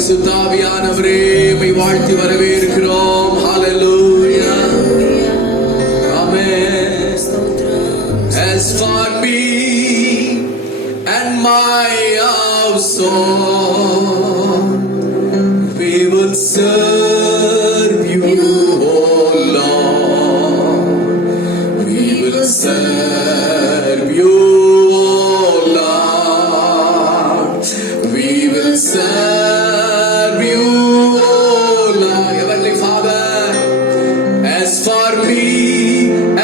பரிசுத்த ஆவியானவரே உம்மை வாழ்த்தி வரவேற்கிறோம். ஹalleluya. Amen. As for me and my household, we will serve you, O Lord. We will serve you, O Lord. We will serve you, O Lord. Heavenly Father, as for me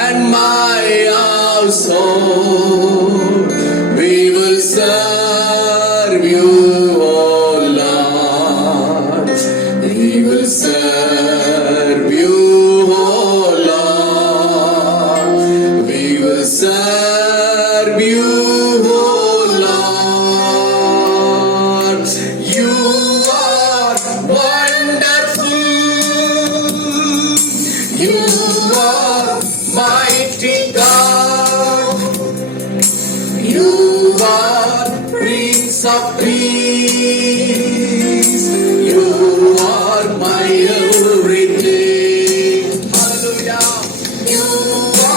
and my household, we will serve you, O Lord. We will serve you, O Lord. We will serve you, O Lord. You are wonderful. You are mighty God. You are Prince of Peace. You are my everything. Hallelujah. You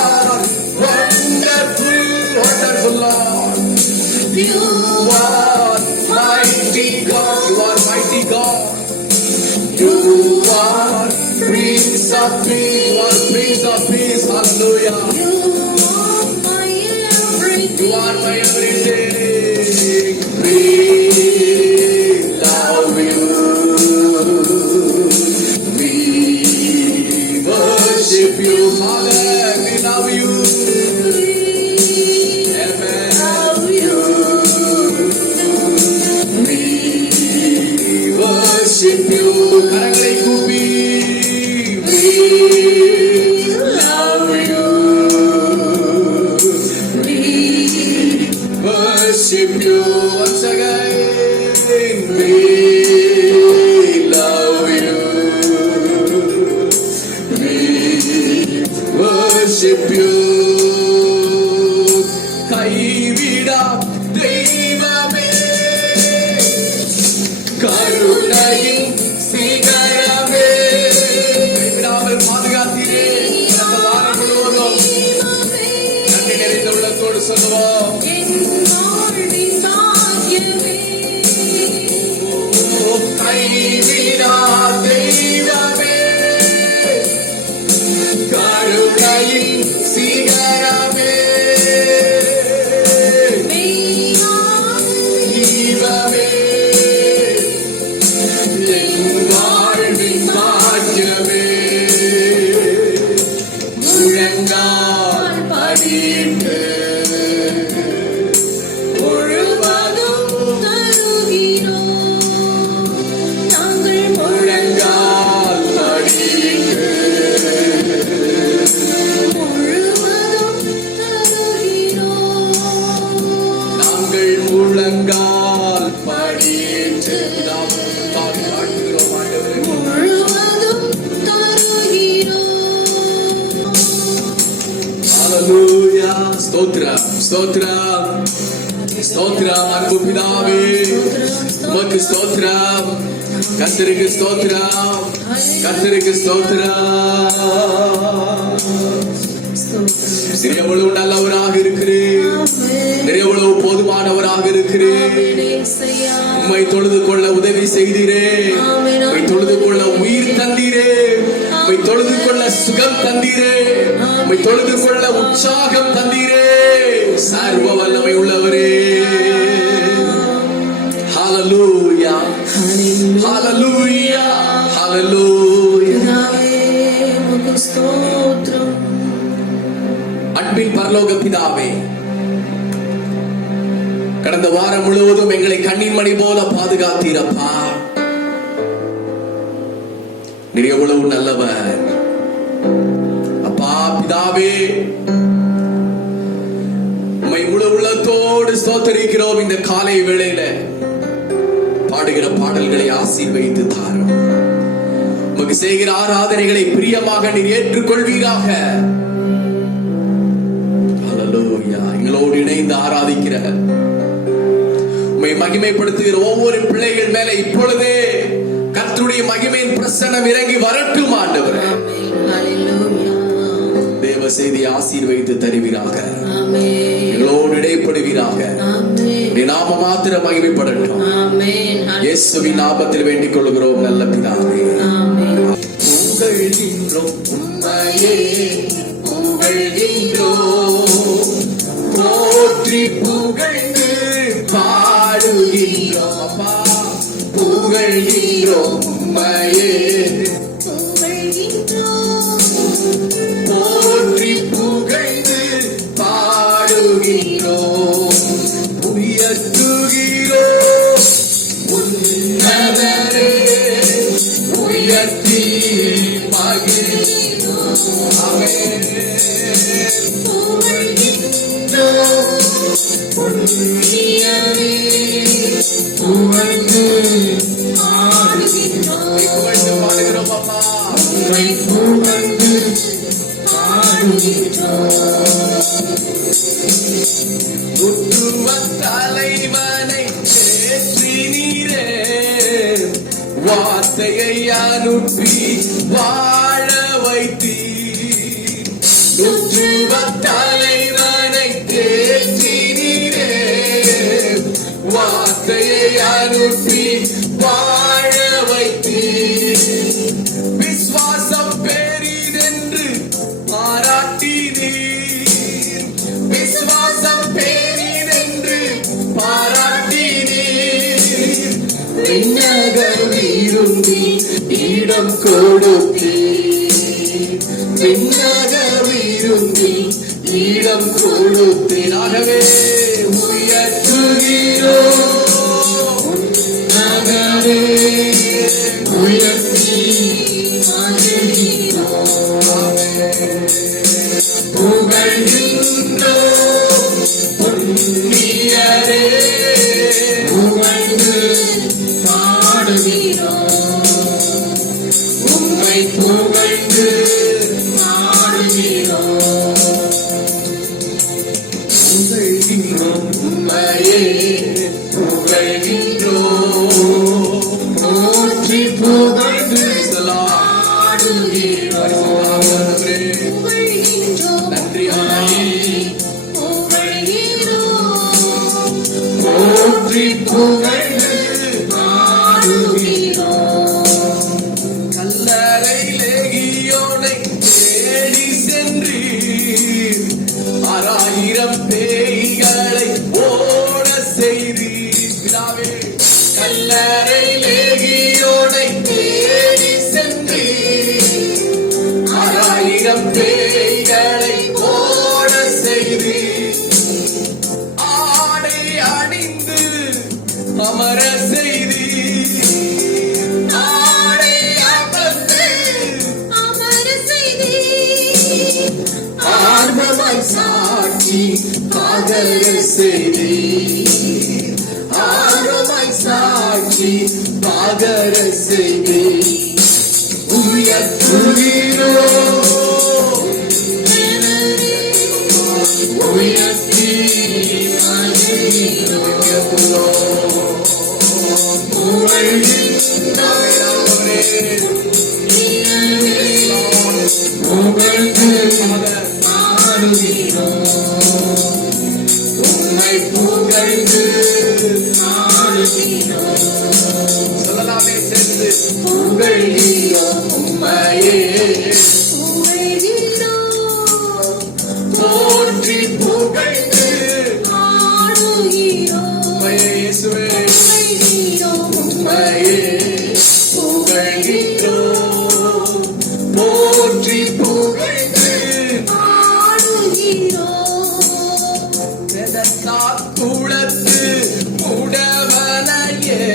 are wonderful, wonderful Lord. You are mighty God. You are mighty God. You are Prince of Peace. You are Prince of Peace. Hallelujah. You are my everything. We love you. We worship you, Father. We love you. Amen. We worship you. கரங்களை கூப்பி we love you. We worship you once again. We love you. We worship you. கைவிடா தெய்வமே, கருணையின் சிகரமே, கைவிடாமல் பாதுகாத்தீரே. இந்த வாரம் முழுவதும் நன்றி நிறைந்த உள்ளத்தோடு சொல்லுவோம். கைவிடா தெய்வமே, கருணையின் சிகரமே, தெய்வமே, என் வாழ்வின் பாக்கியமே, முழங்கால் படியிட்டு முழங்கால் படியிட்டு நாங்கள் முழங்கால் படியிட்டு வாழ்த்துகிறோம் ஆண்டவரே. ஹalleluya. ஸ்தோத்திரம் ஸ்தோத்திரம் ஸ்தோத்திரம் அன்பு பிதாவே, உமக்கு ஸ்தோத்திரம். கர்த்தருக்கு ஸ்தோத்திரம், கர்த்தருக்கு ஸ்தோத்திரம். எவ்வளவு நல்லவராக இருக்கிறேன், எவ்வளவு போதுமானவராக இருக்கிறேன். உம்மை தொழுது கொள்ள உதவி செய்தீரே, உம்மை தொழுது கொள்ள உயிர் தந்தீரே, உம்மை தொழுது கொள்ள சுகம் தந்தீரே, உம்மை தொழுது கொள்ள உற்சாகம் தந்தீரே. சர்வ வல்லமை உள்ளவரே. ஹalleluya, ஹalleluya, ஹalleluya. அன்பின் பரலோக பிதாவே, கடந்த வாரம் முழுவதும் எங்களை கண்ணின் மணி போல பாதுகாத்தீரப்பா. நீர் எவ்வளவு நல்லவர் அப்பா. பிதாவே, உம்மை முழு உள்ளத்தோடு ஸ்தோத்திரிக்கிறோம். இந்த காலை வேளையில பாடுகிற பாடல்களை ஆசீர்வதித்து தாரும். உமக்கு செய்கிற ஆராதனைகளை பிரியமாக நீர் ஏற்றுக்கொள்வீராக. ஹalleluya. எங்களோடு இணைந்து ஆராதிக்கிற உம்மை மகிமைப்படுத்துகிற ஒவ்வொரு பிள்ளைகள் மேல இப்பொழுதே கர்த்தருடைய மகிமையின் பிரசன்னம் இறங்கி வரட்டும் ஆண்டவரே. தேவ செய்தி ஆசீர்வதித்து தருவீராக. எங்களோடு இடைப்படுவீராக. நாம மாத்திரம் மகிமைப்படட்டும். இயேசுவின் நாமத்தில் வேண்டிக் கொள்கிறோம் நல்ல பிதாவே. புகழ்கின்றோம் உம்மையே புகழ்கின்றோம், போற்றி புகழ்ந்து பாடுகின்றோம். அப்பா புகழ்கின்றோம் உம்மையே போற்றி புகழ்ந்து பாடுகின்றோம், உயர்த்துகிறோம் உன்னதரே உயர்த்தி மகிழ்கிறோம். புண்ணியமே புகழ்ந்து பாடுகிறோம். அப்பா புகழ்ந்து தலைவனை தேற்றினீரே, வார்த்தையை அனுப்பி வாழ வைத்தீர். தலைவனை தேற்றினீரே, வார்த்தையை அனுப்பி வாழ வைத்தீர். விசுவாசம் பெரிதென்று பாராட்டினீர், விசுவாசம் பெரிதென்று பாராட்டினீர். விண்ணகம் விரும்பி இடம் கொடுத்தீர், விண்ணகம் விரும்பி இடம் கொடுத்தீர். ஆகவே உயர்த்துகிறோம் நகரே உயர்த்தி புகழ்கின்றோம் புண்ணியரே புகழ்ந்து பாடுகிறோம், உம்மை புகழ்ந்து பாடுகிறோம். புகழ்கின்றோம் உம்மையே புகழ்கின்றோம், போற்றி புகழ்ந்து நன்றி போற்றி புகழ்ந்து பாடுகிறோம். கல்லறை லேகியோனை தேடி சென்று 6000 பேய்களை ஓட செய்தீர். கல்லறை லேகியோனை தேடி சென்று 6000 பேய்களை ஓட செய்தீர். ஆடை அணிந்து அமர செய்தீர், ஆடை அமர்ந்து அமர செய்தீர். ஆர்வமாய் சாட்சி பகர செய்தீர், ஆர்வமாய் சாட்சி பகர செய்தீர். உயர்த்துகிறோம் உயர்த்தி உம்மை புகழ்ந்து சொல்லலாமே சேர்ந்து புகழ்கிறோம் உம்மையே போற்றி புகழ்ந்து உம்மையே புகழ்கிறோம், போற்றி புகழ்ந்து குளத்து உடவனையே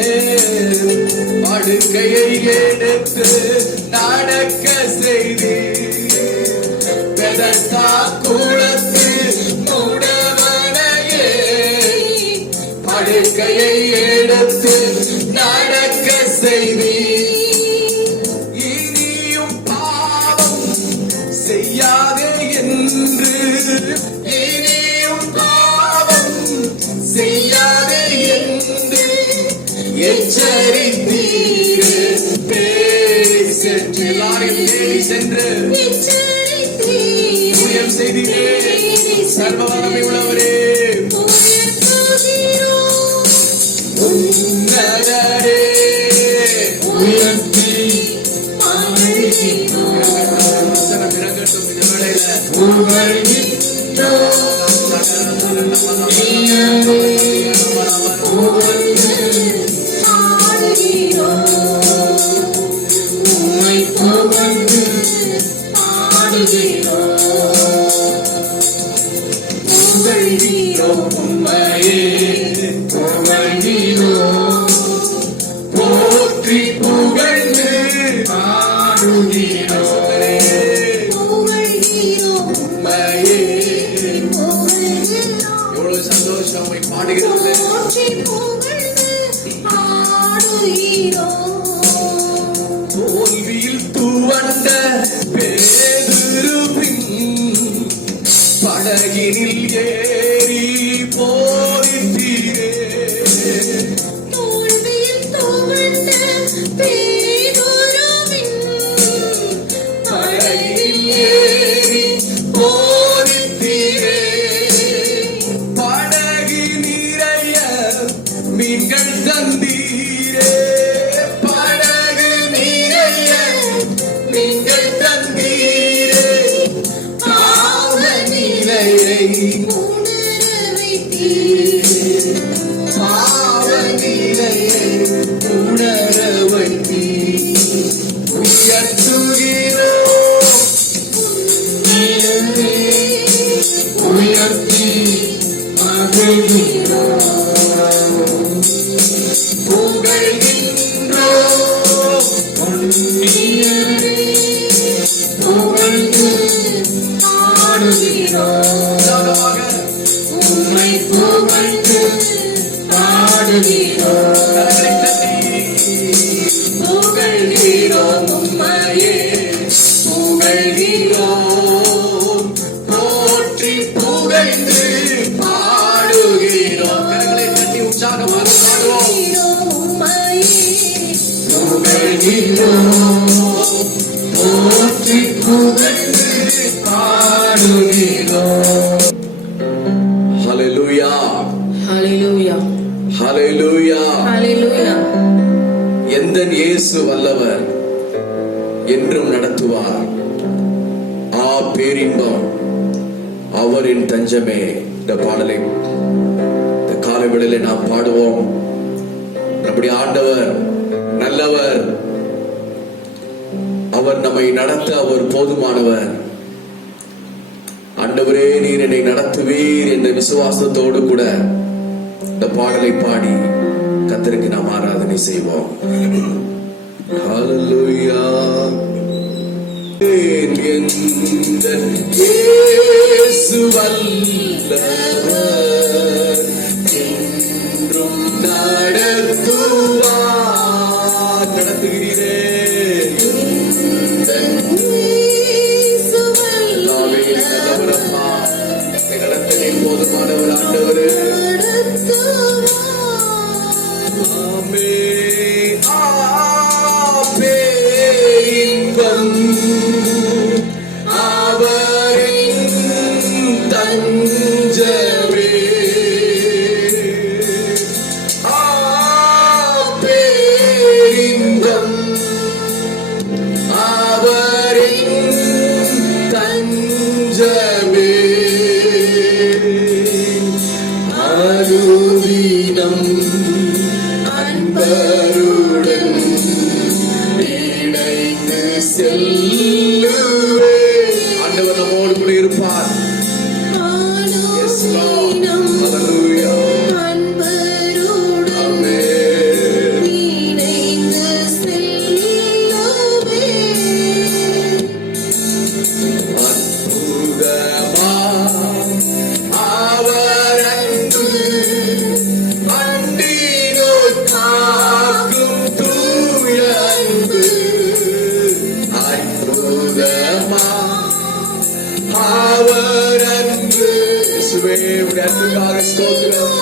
படுக்கையை எடுத்து நடக்க செய்தீர். குளத்து உடவனையே படுக்கையை எடுத்து நடக்க செய்தீர். இனியும் பாவம் செய்யாதே என்று, இனியும் பாவம் செய்யாதே என்று எச்சரித்தீரே. தேடி சென்று எல்லாரையும் தேடி சென்று ஊழியம் செய்தீரே. சர்வ வல்லமை உள்ளவரே, உன்னதரே, உயர்த்தி வசனம் இறங்கட்டும் இந்த வேளையில. போற்றி புகழ்ந்து எவ்வளவு சந்தோஷம் பாடுகிறது. தோல்வியில் துவண்ட பேதுருவின் படகினில் ஏறி போயிட்டீரே. படகினில் ஏறி போயிட்டீரே. படகு நிறைய மீன்கள் தந்தீரே. படகு நிறைய மீன்கள் தந்தீரே. பாவ நிலையை பாவ நிலையை உணர வைத்தீர். உயர்த்துகிறோம் உயர்த்தி மகிழ்கிறோம். புகழ்கின்றோம் புகழ்ந்து பாடுகிறோம். உம்மை புகழ்ந்து பாடுகிறோம். புகழ்கிறோம் உம்மையே புகழ்கிறோம். போற்றி புகழ்ந்து பாடுகிறோம். கரங்களை தட்டி உற்சாகமாக பாடுவோம். புகழ்கிறோம் போற்றி புகழ்ந்து பாடுகிறோம். ஹல்லேலூயா ஹல்லேலூயா ஹல்லேலூயா ஹல்லேலூயா. எந்த இயேசு வல்லவர் என்றும் நடத்துவார். ஆ பேரின்பம் அவரின் தஞ்சமே. இந்த பாடலை இந்த காலை வேளையிலே நாம் பாடுவோம். நம்முடைய ஆண்டவர் நல்லவர். அவர் நம்மை நடத்த அவர் போதுமானவர். ஆண்டவரே நீர் என்னை நடத்துவீர் என்ற விசுவாசத்தோடு கூட இந்த பாடலை பாடி கர்த்தருக்கு நாம் ஆராதனை செய்வோம். ஹல்லேலூயா. இயேசு வல்லவர் என்றும் நடத்துவார். நடத்துகிறீரே நடத்த போதுமானவர் ஆண்டவரே. பேரின்பம் அவரின் தஞ்சமே. பேரின்பம் அவரின் தஞ்சமே. அனுதினம் அன்பருடன் இணைந்து செல்லுவே. ஆண்டவர் நம்மோடு கூட இருப்பார். Yes, Lord. Hallelujah. Amen. அற்புதமா அவர் அன்பு அண்டினோர் காக்கும் தூய அன்பு. அற்புதமா அவர் அன்பு. இயேசுவே உம்முடைய அன்புக்காக ஸ்தோத்திரம்.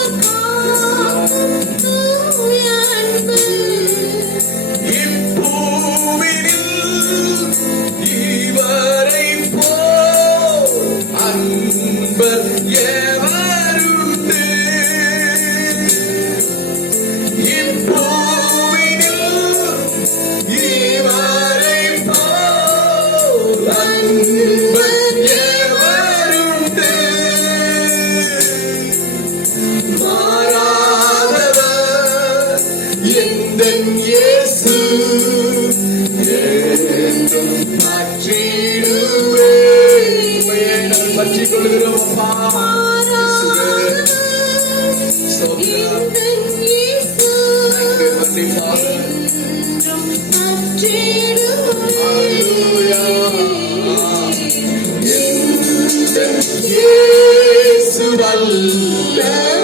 இயேசு வல்லவர்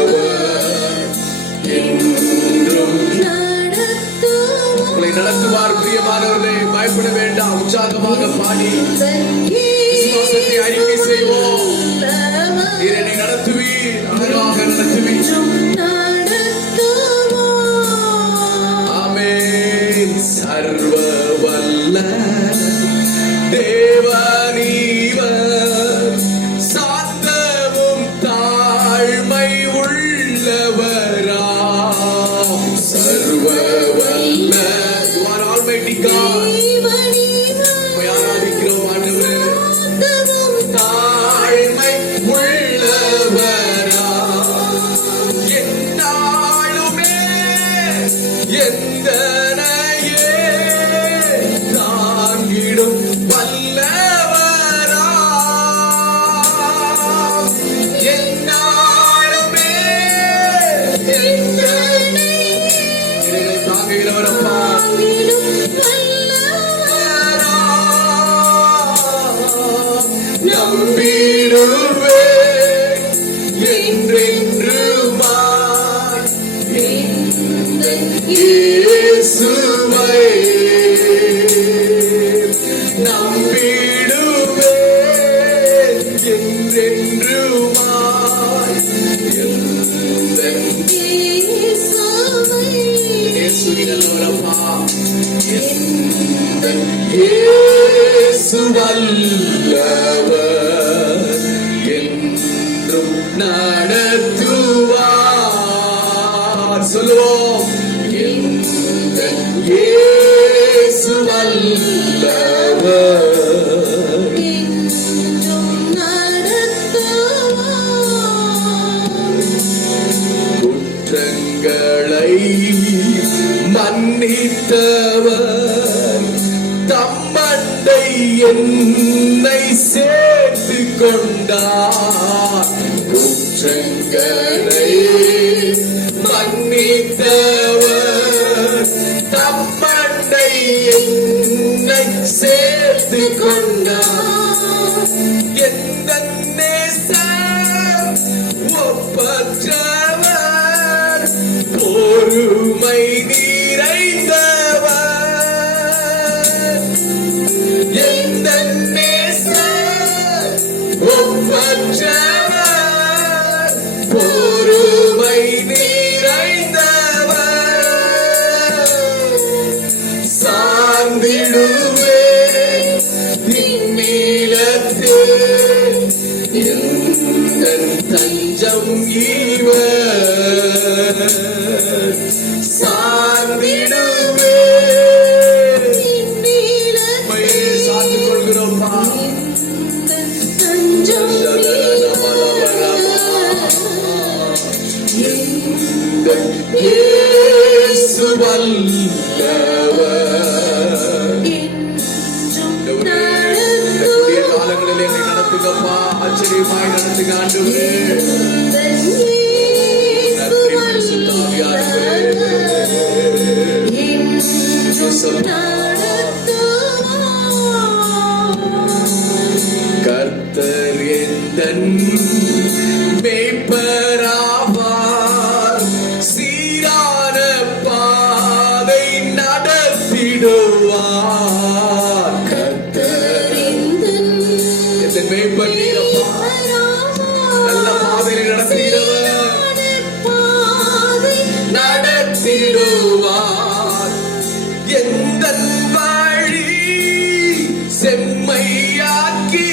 என்றும் உங்களை நடத்துவார். பிரியமானவர்களே, பயப்பட வேண்டாம். உற்சாகமாக பாடி விசுவாசத்தை அறிக்கை செய்வோம். நீர் என்னை நடத்துவீர், அழகாக நடத்துவீர். ஆமென். சர்வ வல்ல தேவனீவர், சாந்தமும் தாழ்மை உள்ளவராம். சர்வ வல்ல, you are almighty God. உம்மை ஆராதிக்கிறோம் ஆண்டவரே. தாழ்மை உள்ளவராம். எந்நாளுமே எந்தனையே தாங்கிடும் வல்லவராம். எந்நாளுமே எங்களை தாங்குகிறவரப்பா. நம்பிடுவே என்றென்றுமாய் இயேசுவை. நம்பிடுவே என்றென்றுமாய் இயேசுவின் நல்லவரப்பா. இயேசு வல்லவர் என்றும் நடத்துவார். சொல்லுவோம். இயேசு வல்லவர் குற்றங்களை மன்னித்தவர், தம்மண்டை என்னை சேர்த்து கொண்டார். குற்றங்களை மன்னித்தவர், தம்மண்டை என்னை சேர்த்து கொண்டார். எந்த நேசர் ஒப்பற்றவர், பொறுமை நிறைந்தவர். எந்த நேசர் ஒப்பற்றவர், பொறுமை நிறைந்தவர். சார்ந்திடுவே நிலத்தில் எந்தன் தஞ்சம் இவர். சார்ந்திடுவே சார்ந்து கொள்கிறோம்ப்பா. இயேசு வல்லவர். இந்த புதிய காலங்களில் என்னை நடத்துங்கப்பா. ஆச்சரியமாய் நடத்துங்க ஆண்டவரே. நன்றி பரிசுத்த ஆவியானவரே. கர்த்தர் எந்தன் மேய்ப்பராவார், சீரான பாதை நடத்திடுவார். கர்த்தர் எந்தன் மேய்ப்பர் நீரப்பா. நல்ல பாதையில் நடத்திடுவார். எந்தன் வழி செம்மையாக்கி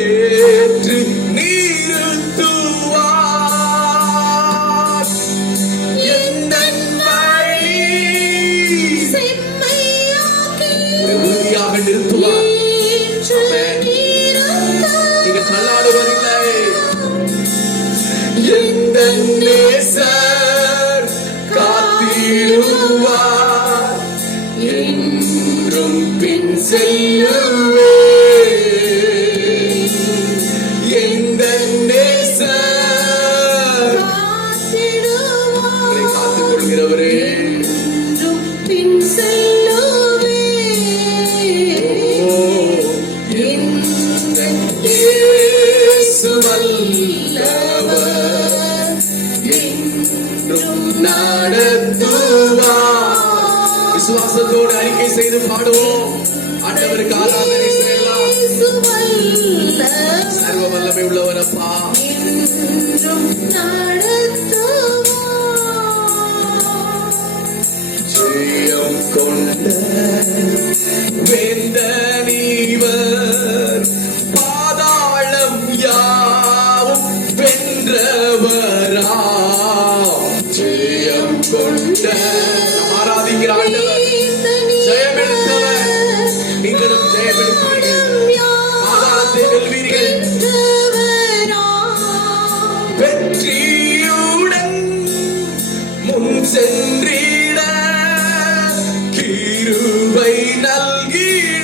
ஏற்று நிறுத்துவார். எந்தன் வழி உறுதியாக நிறுத்துவார். நீங்க தள்ளாடுவதில்லை. எந்தன் நேசர் காத்திடுவார், என்றும் பின் செல்லுவே. எந்தன் நேசர் காத்துக் கொள்கிறவரே, பின் செல்லும் செய்து பாடுவோம். ஆண்டவருக்கு ஆராதனை செய்யலாம். இயேசு வல்லவர், சர்வ வல்லமை உள்ளவர் அப்பா. என்றும் நடத்துவார். ஜெயம் கொண்ட வேந்தனிவர், பாதாளம் யாவும் வென்றவரா. ஜெயம் கொண்ட ஆராதிக்கிற ஆண்டவர், ஜெயம் எடுத்தவர். நீங்களும் ஜெயம் எடுப்பீர்கள், பாதாளத்தை வெல்வீர்கள். வெற்றியுடன் முன் சென்றிட கிருபை நல்கிடுவார்.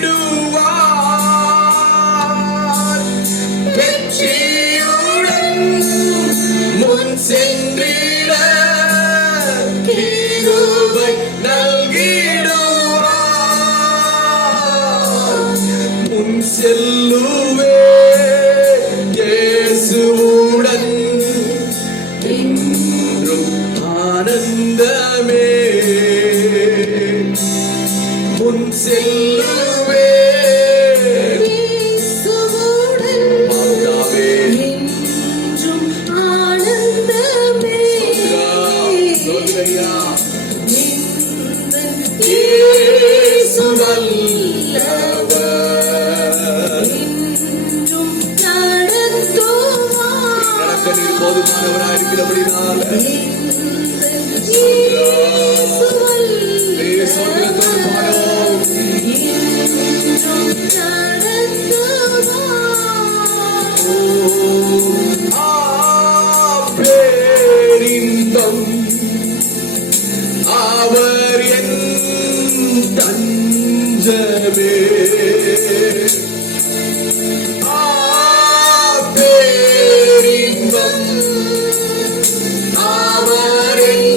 வெற்றியுடன் முன் சென்றிட கிருபை நல்கிடுவார். முன் செல்லுவே இயேசுவுடன் என்றும் ஆனந்தமே. முன் செல்லுவே இயேசுவுடன் மாதாவே. என்றும் ஆனந்தமே. சொல்லுங்கய்யா. எந்தன் இயேசு வல்லவர், என்றும் நடத்துவார். நடக்க நீர் போதுமானவராய் இருக்கிறபடினால இயேசு நீர் சொர்க்கத்தோடு பாடுவோம். என்றும் நடத்துவார். பேரின்பம் அவர் என் தஞ்சமே. பேரின்பம் அவர் என்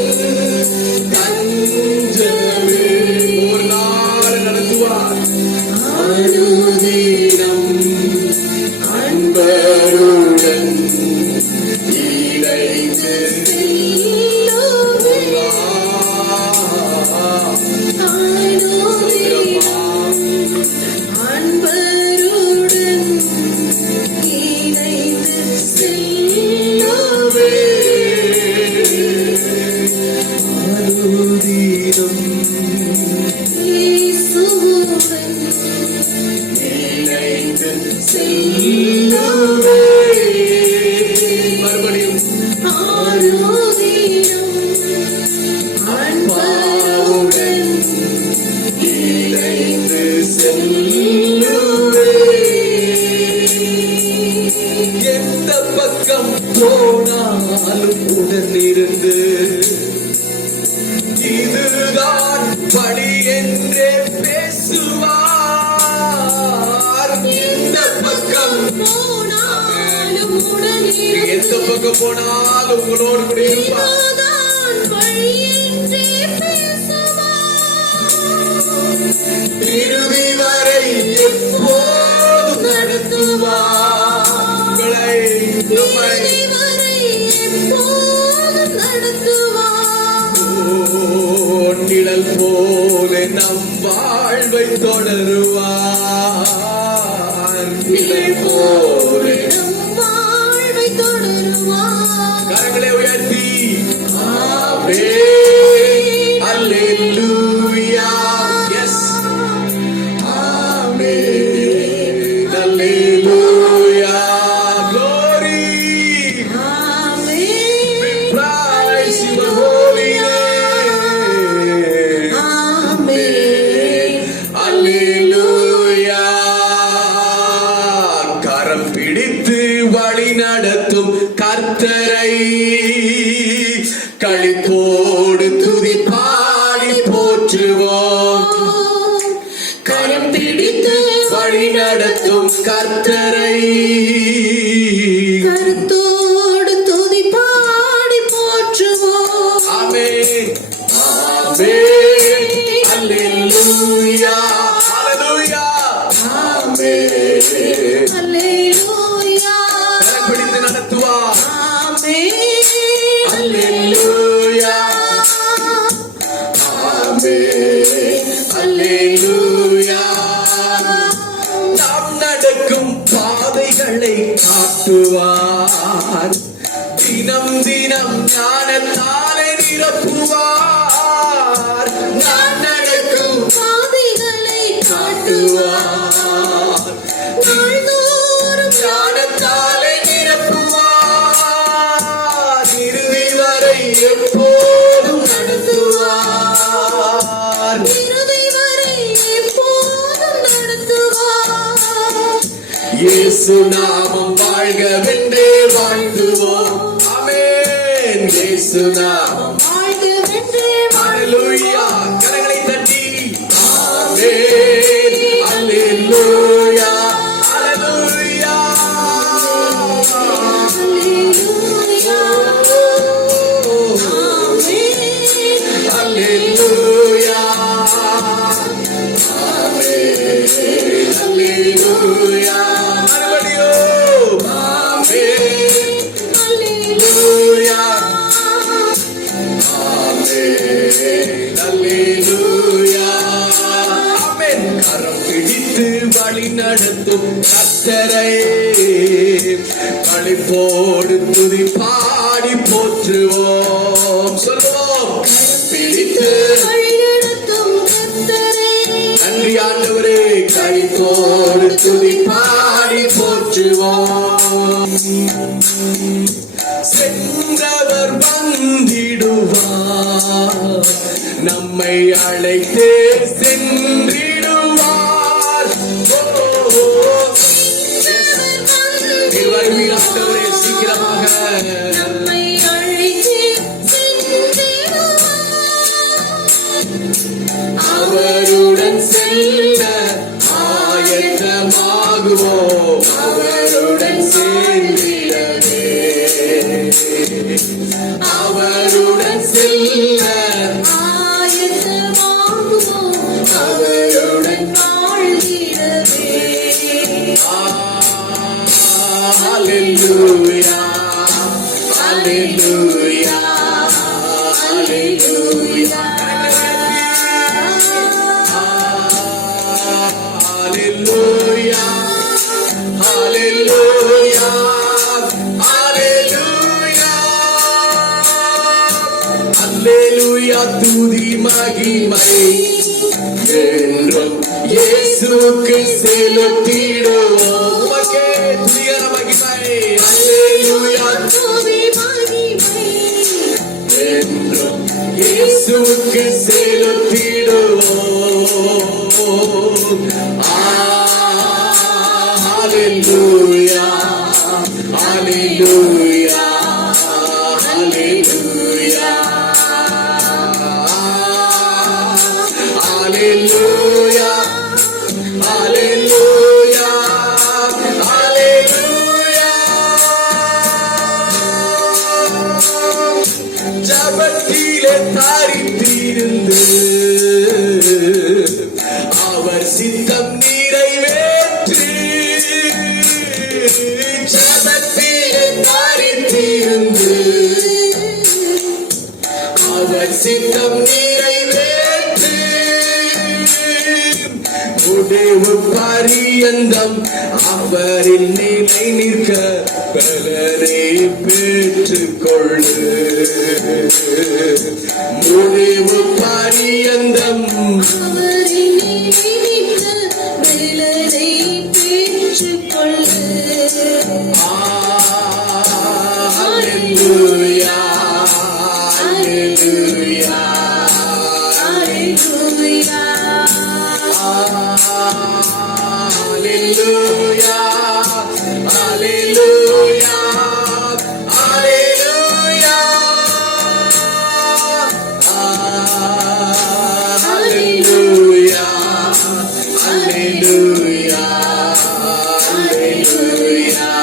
தஞ்சமே. ஒரு நாள் நடத்துவார். அனுதினம் அன்பருடன் இணைந்து அன்பருடன் இணைந்து செல்லுவே. அனுதினம் இயேசுவுடன் இணைந்து செல்லுவே. மறுபடியும் ஆரோதினம் அன்பருடன் இணைந்து செல்லுவே. எந்த பக்கம் போனாலும் உடனிருந்து இதுதான் வழி என்றே பேசுவார். எந்த பக்கம் போனாலும் உடனே எந்த பக்கம் போனாலும் உங்களோடு கூட இருப்பார். இதுதான் வழி என்றே பேசுவார். இறுதி வரை எப்போதும் நடத்துவார். உங்களை நம்மை இறுதி வரை எப்போதும் நடத்துவார். நிழல் போல நம் வாழ்வை தொடருவார். நிழல் போல நம் வாழ்வை தொடருவார். கரங்களை உயர்த்தி amen hallelujah. Yes amen hallelujah. Glory. Amen. Praise your holy name. Amen. Hallelujah. கரம் பிடித்து வழி நடத்தும் கர்த்தரை களிப்போடு துதி பாடி போற்றுவோம். கரம் பிடித்து வழி நடத்தும் கர்த்தரை கருத்தோடு துதி பாடி போற்றுவோம். ஆமென் ஆமென் அல்லேலூயா. ஹalleluya. ஆமென். அல்லேலூயா. கரம் பிடித்து நடத்துவார். ஆமென். அல்லேலூயா. ஆமென் அல்லேலூயா. பாதைகளை காட்டுவார். தினம் தினம் ஞானத்தாலே நிரப்புவார். நான் நடக்கும் பாதைகளை காட்டுவார். நாள்தோறும் ஞானத்தாலே நிரப்புவார். இறுதி வரை எப்போதும் நடத்துவார். இறுதி வரை எப்போதும் நடத்துவார். இயேசு நாமம் வாழ்கவென்றே வாழ்த்துவோம். ஆமென். இயேசு நாமம் வாழ்கவென்றே ஹalleluya. கரங்களை தட்டி ஆமென். ஹalleluya. ஹalleluya. ஹல்லேலூயா. ஆமென். ஹalleluya. ஆமென். ஹalleluya. மறுபடியும் ஆமென். ஹalleluya. ஆமென். ஹalleluya. ஆமென். கரம் பிடித்து வழி நடத்தும் கர்த்தரை களிப்போடு துதி பாடி போற்றுவோம். சொல்லுவோம். கரம் பிடித்து வழிநடத்தும் கர்த்தரே, நன்றி ஆண்டவரே. களிப்போடு துதி பாடி போற்றுவோம். சென்றவர் வந்திடுவார். நம்மை அழைத்தே சென்றிடுவார். ஓ, வருவீராண்டவரே சீக்கிரமாக. நம்மை அழைத்தே சென்றிடுவார். அவருடன் செல்ல ஆயத்தமாகுவோம். அவருடன் சென்றிடவே. அவருடன் செல்ல ஆயத்தமாகுவோம். அவருடன் வாழ்ந்திடவே. Hallelujah. Hallelujah. Hallelujah. Hallelujah. Hallelujah. Hallelujah. Hallelujah. துதி மகிமை என்றும் இயேசுவுக்கு செலுத்திடுவோம். உமக்கே துதிகர மகிமை. Hallelujah. துதி மகிமை என்றும் இயேசுவுக்கு செலுத்திடுவோம். Hallelujah. Hallelujah. Hallelujah. Hallelujah. Hallelujah. Hallelujah. ஜபத்திலே தரித்திருந்து அவர் சித்தம் நிறைவேற்றி. ஜபத்திலே தரித்திருந்து அவர் சித்தம் நிறைவேற்றி. முடிவு பரியந்தம் அவரில் நிலை நிற்க பலனை பெற்றுக்கொள்ளு. முடிவு பரியந்தம் அவரில் நினைத்த பலனை பெற்றுக்கொள்ளு. Hallelujah. Hallelujah. Hallelujah. Hallelujah. Hallelujah. Hallelujah. Hallelujah. Hallelujah. Hallelujah.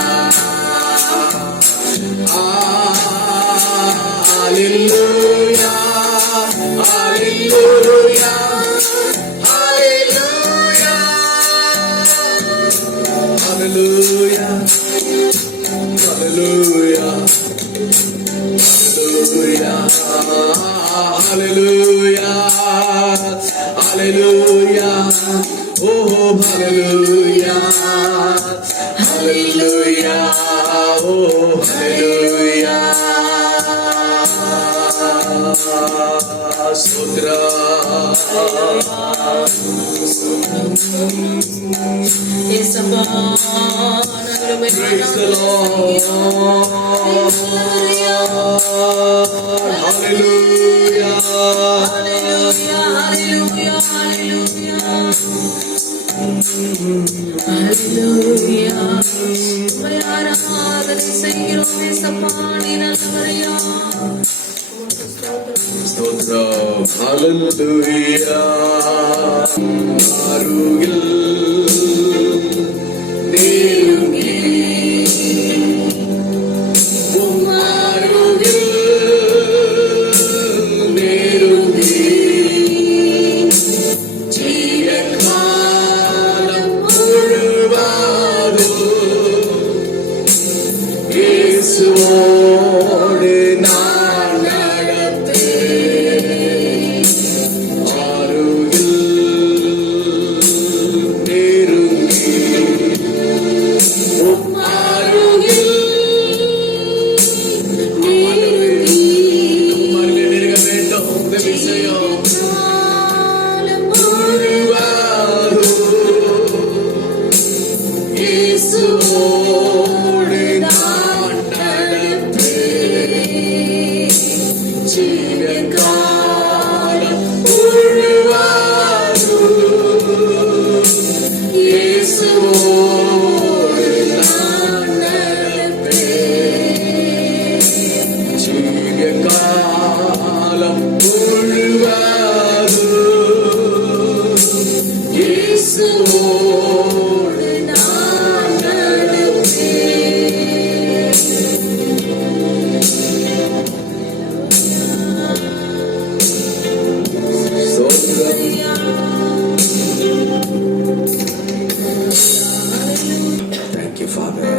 Hallelujah. Hallelujah. Hallelujah. Hallelujah. Hallelujah. Hallelujah. Hallelujah. Oh, hallelujah. Hallelujah. Oh, hallelujah. Sudra. Praise the Lord. Hallelujah. Stotram. Hallelujah. Arugil Nerungi Arugil Nerungi Jiyakalam Muzhuvadum Yesuvodu naan nadappen Arugil Nerungi Arugil அருகில் நெருங்க வேண்டும் உதவி செய்யும் இயேசுவோடு நான் நடப்பேன் ஜீவகாலம் முழுவதும் இயேசுவோடு நான் நடப்பேன் ஜீவகாலம் முழுவதும் இயேசுவோடு நான் நடப்பேன். Thank you, Father.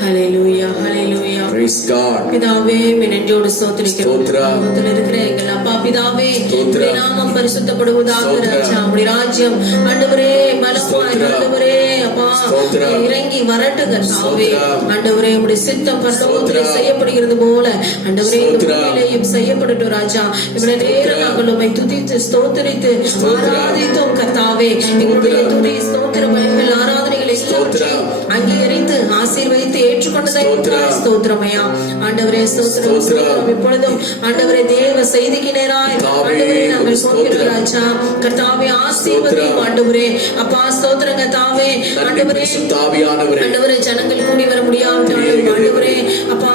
Hallelujah, hallelujah. Praise God. பிதாவே நன்றியோடு ஸ்தோத்திரிக்கிறோம். ஸ்தோத்திரம். உம்மிடத்தில் இருக்கிற எங்கள் அப்பா பிதாவே ஸ்தோத்திரம். உம்முடைய நாமம் பரிசுத்தப்படுவதாக ஸ்தோத்திரம். ராஜா. உம்முடைய ராஜ்யம் ஆண்டவரே பலமாய் ஸ்தோத்திரம். ஆண்டவரே அப்பா ஸ்தோத்திரம். இறங்கி வரட்டு கர்த்தாவே. ஸ்தோத்திரம். ஆண்டவரே உம்முடைய சித்தம் பரலோகத்திலே ஸ்தோத்திரம். செய்யப்படுகிறது போல ஆண்டவரே இந்த ஸ்தோத்திரம். பூமியிலேயும் செய்யப்படட்டும் ராஜா. இவ்வளவு நேரம் நாங்கள் உம்மை துதித்து ஸ்தோத்திரித்து ஸ்தோத்திரம். ஆராதித்தோம் கர்த்தாவே. எங்களுடைய துதி ஸ்தோத்திர பலிகள் ஆராதனைகளை ஸ்தோத்திரம். அங்கீகரித்து ஆசீர்வதித்து ஏற்றுக்கொண்டதை ஸ்தோத்திரம். ஸ்தோத்திரமையா ஆண்டவரே ஸ்தோத்திரம் ஸ்தோத்திரம். இப்பொழுதும் ஆண்டவரே தேவ செய்திக்கு நேராய் ஆண்டவரே நாங்கள் போகிறோம் ராஜா. கர்த்தாவே ஆசீர்வதியும் ஆண்டவரே அப்பா ஸ்தோத்திரம் கர்த்தாவே ஆண்டவரே தாவியானவரே ஆண்டவரே ஜனங்கள் கூடி வர முடியாவிட்டாலும் ஆண்டவரே அப்பா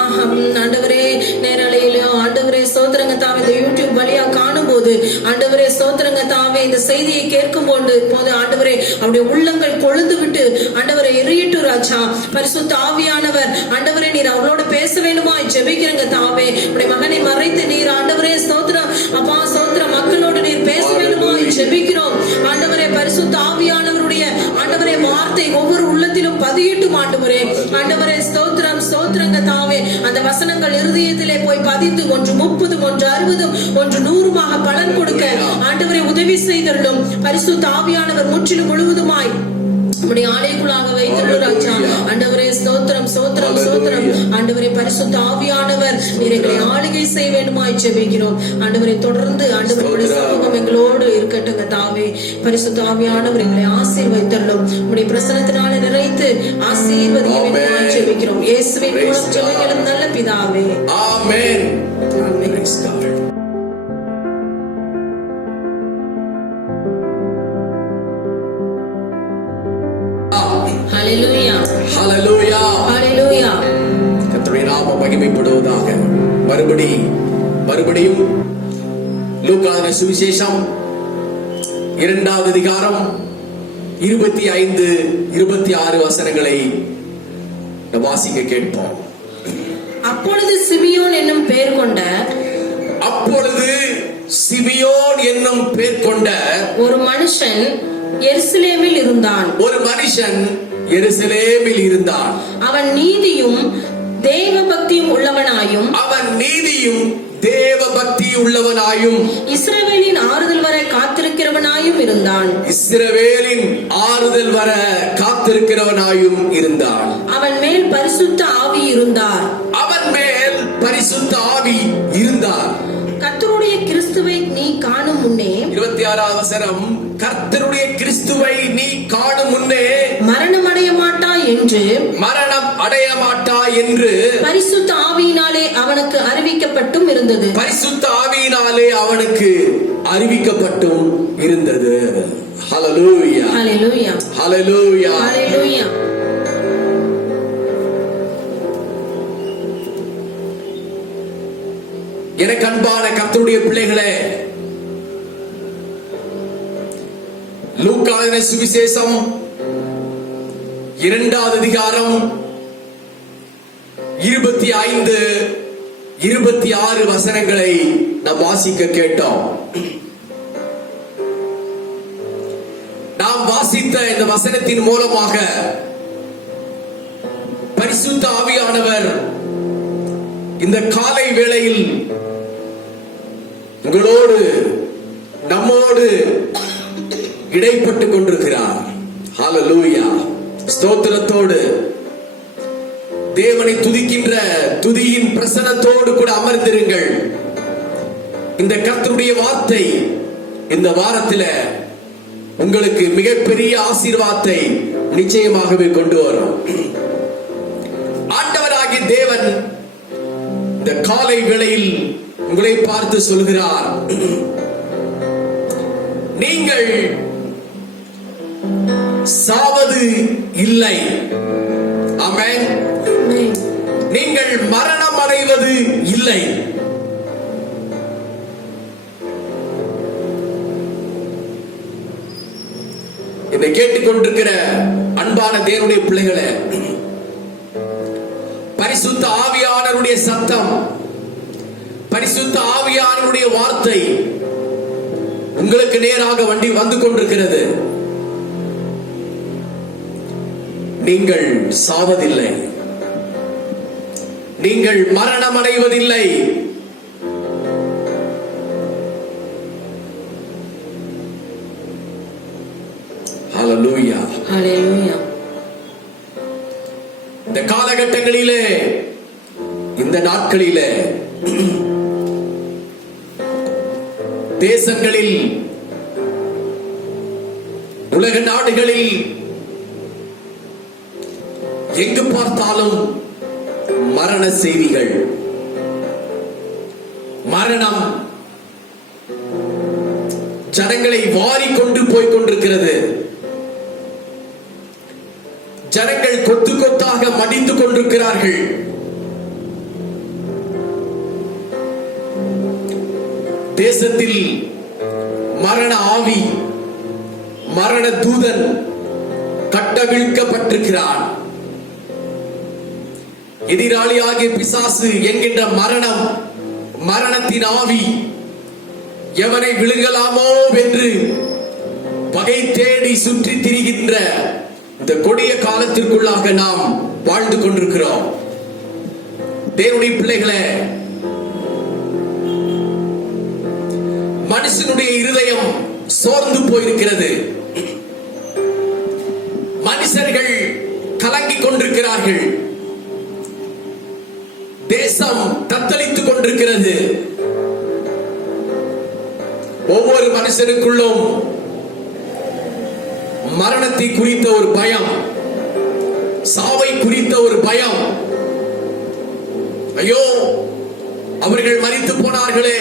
ஆண்டவரே நேரலையில ஆண்டவரே ஸ்தோத்திரங்க தாவே இந்த யூடியூப் வழியா காணும் போது ஆண்டவரே ஸ்தோத்திரங்க தாவே இந்த செய்தியை கேட்கும் போது ஆண்டவரே அவருடைய உள்ளங்கள் கொழுந்து விட்டு ஆண்டவரை எரியட்டு ராஜா. பரிசுத்த ஆவியானவர் ஆண்டவரே நீர் அவளோட பேச வேண்டுமா ஜெபிக்கிறங்க தாவே. உடைய மகனை மறைத்து நீர் ஆண்டவரே ஸ்தோத்திரம் அப்பா ஸ்தோத்திரம் மக்களோடு நீர் பேச வேண்டுமா ஜெபிக்கிறோம் ஆண்டவரே. பரிசுத்த ஆவியானவருடைய ஆண்டவரே வார்த்தை ஒவ்வொரு உள்ளத்திலும் பதியிட்டும் ஆண்டவரே. ஆண்டவரே ஸ்தோத்திரம் ஸ்தோத்திரங்க தாவே. அந்த வசனங்கள் இருதயத்திலே போய் பதித்து ஒன்று 30 ஒன்று 60 ஒன்று 100 பலன் கொடுக்க ஆண்டவரை உதவி செய்தருளும். பரிசுத்த ஆவியானவர் முற்றிலும் முழுவதுமாய் நம்முடைய ஆலயக்குள்ளாக வைத்துள்ள ராஜா. ஆண்டவரே ஸ்தோத்திரம் ஸ்தோத்திரம் ஸ்தோத்திரம். ஆண்டவரே பரிசுத்த ஆவியானவர் நீர் எங்களை ஆளுகை செய்ய வேண்டுமாய் ஜெபிக்கிறோம் ஆண்டவரை. தொடர்ந்து ஆண்டவருடைய சமூகம் எங்களோடு இருக்கட்டுங்க தாவே. பரிசுத்த ஆவியானவர் எங்களை ஆசீர்வதித்தருளும். உம்முடைய பிரசன்னத்தினால நிறைத்து ஆசீர்வதிக்க வேண்டுமாய் ஜெபிக்கிறோம் இயேசுவின் மூலம் ஜெபிக்கிறோம் நல்ல பிதாவே. ஆமென். ஆமென். Praise God. ஹல்லேலூயா Hallelujah. ஹல்லேலூயா. கர்த்தருடைய நாமம் மகிமைப்படுவதாக. மறுபடியும் லூக்கான சுவிசேஷம் 2வது அதிகாரம் 25 26 வசனங்களை வாசிக்க கேட்போம். அப்பொழுது சிமியோன் என்னும் பெயர் கொண்ட ஒரு மனுஷன் எருசலேமில் இருந்தான். அவன் நீதியும் தேவ பக்தியும் தேவ பக்தி உள்ளவனாயும் இஸ்ரவேலின் ஆறுதல் வரை காத்திருக்கிறவனாயும் இருந்தான். இஸ்ரவேலின் ஆறுதல் வர காத்திருக்கிறவனாயும் இருந்தான். அவன் மேல் பரிசுத்த ஆவி இருந்தார். அவன் மேல் பரிசுத்த ஆவி இருந்தார். கர்த்தருடைய கிறிஸ்துவை நீ காணும் முன்னே 26வது வசனம், கர்த்தருடைய கிறிஸ்துவை நீ காணும் முன்னே மரணம் அடைய மாட்டாய் என்று மரணம் அடைய மாட்டாய் என்று பரிசுத்த ஆவியினாலே அவனுக்கு அறிவிக்கப்பட்டும் இருந்தது. பரிசுத்த ஆவியினாலே அவனுக்கு அறிவிக்கப்பட்டும் இருந்தது. ஹல்லேலூயா, ஹல்லேலூயா, ஹல்லேலூயா, ஹல்லேலூயா. எனக்கு அன்பான கர்த்தருடைய பிள்ளைகளே, லூக்கா எழுதின சுவிசேஷம் 2வது அதிகாரம் 25, 26 வசனங்களை நாம் வாசிக்க கேட்டோம். நாம் வாசித்த இந்த வசனத்தின் மூலமாக பரிசுத்த ஆவியானவர் இந்த காலை வேளையில் உங்களோடு நம்மோடு இடைப்பட்டுக் கொண்டிருக்கிறார். ஹல்லேலூயா, ஸ்தோத்திரத்தோடு தேவனை துதிக்கின்ற துதியின் பிரசன்னத்தோடு கூட அமர்ந்திருங்கள். இந்த கர்த்தருடைய வார்த்தை இந்த வாரத்தில் உங்களுக்கு மிகப்பெரிய ஆசீர்வாதத்தை நிச்சயமாகவே கொண்டு வரும். ஆண்டவராகிய தேவன் இந்த காலை வேளையில் உங்களை பார்த்து சொல்கிறார், நீங்கள் சாவது இல்லை. ஆமென். நீங்கள் மரணம் அடைவது இல்லை. இதை கேட்டுக்கொண்டிருக்கிற அன்பான தேவனுடைய பிள்ளைகளே, பரிசுத்த ஆவியானவருடைய சத்தம், பரிசுத்த ஆவியானவருடைய வார்த்தை உங்களுக்கு நேராக வந்து கொண்டிருக்கிறது. நீங்கள் சாவதில்லை, நீங்கள் மரணம் அடைவதில்லை. ஹல்லேலூயா, ஹல்லேலூயா. இந்த காலகட்டங்களிலே, இந்த நாட்களிலே தேசங்களில், உலக நாடுகளில் எங்கு பார்த்தாலும் மரண செய்திகள், மரணம் ஜனங்களை வாரிக்கொண்டு போய்க் கொண்டிருக்கிறது. ஜனங்கள் கொத்து கொத்தாக மடிந்து கொண்டிருக்கிறார்கள். தேசத்தில் மரண ஆவி, மரண தூதன் கட்டவிழ்க்கப்பட்டிருக்கிறான். எதிராளியாகிய பிசாசு என்கின்ற மரணம், மரணத்தின் ஆவி எவனை விழுங்கலாமோ என்று பகை தேடி சுற்றி திரிகின்ற இந்த கொடிய காலத்திற்குள்ளாக நாம் வாழ்ந்து கொண்டிருக்கிறோம். தேவனுடைய பிள்ளைகளே, மனுஷனுடைய இருதயம் சோர்ந்து போயிருக்கிறது. மனுஷர்கள் கலங்கிக் கொண்டிருக்கிறார்கள். தேசம் தத்தளித்துக் கொண்டிருக்கிறது. ஒவ்வொரு மனுஷனுக்குள்ளும் மரணத்தை குறித்த ஒரு பயம், சாவை குறித்த ஒரு பயம். ஐயோ, அவர்கள் மரித்து போனார்களே,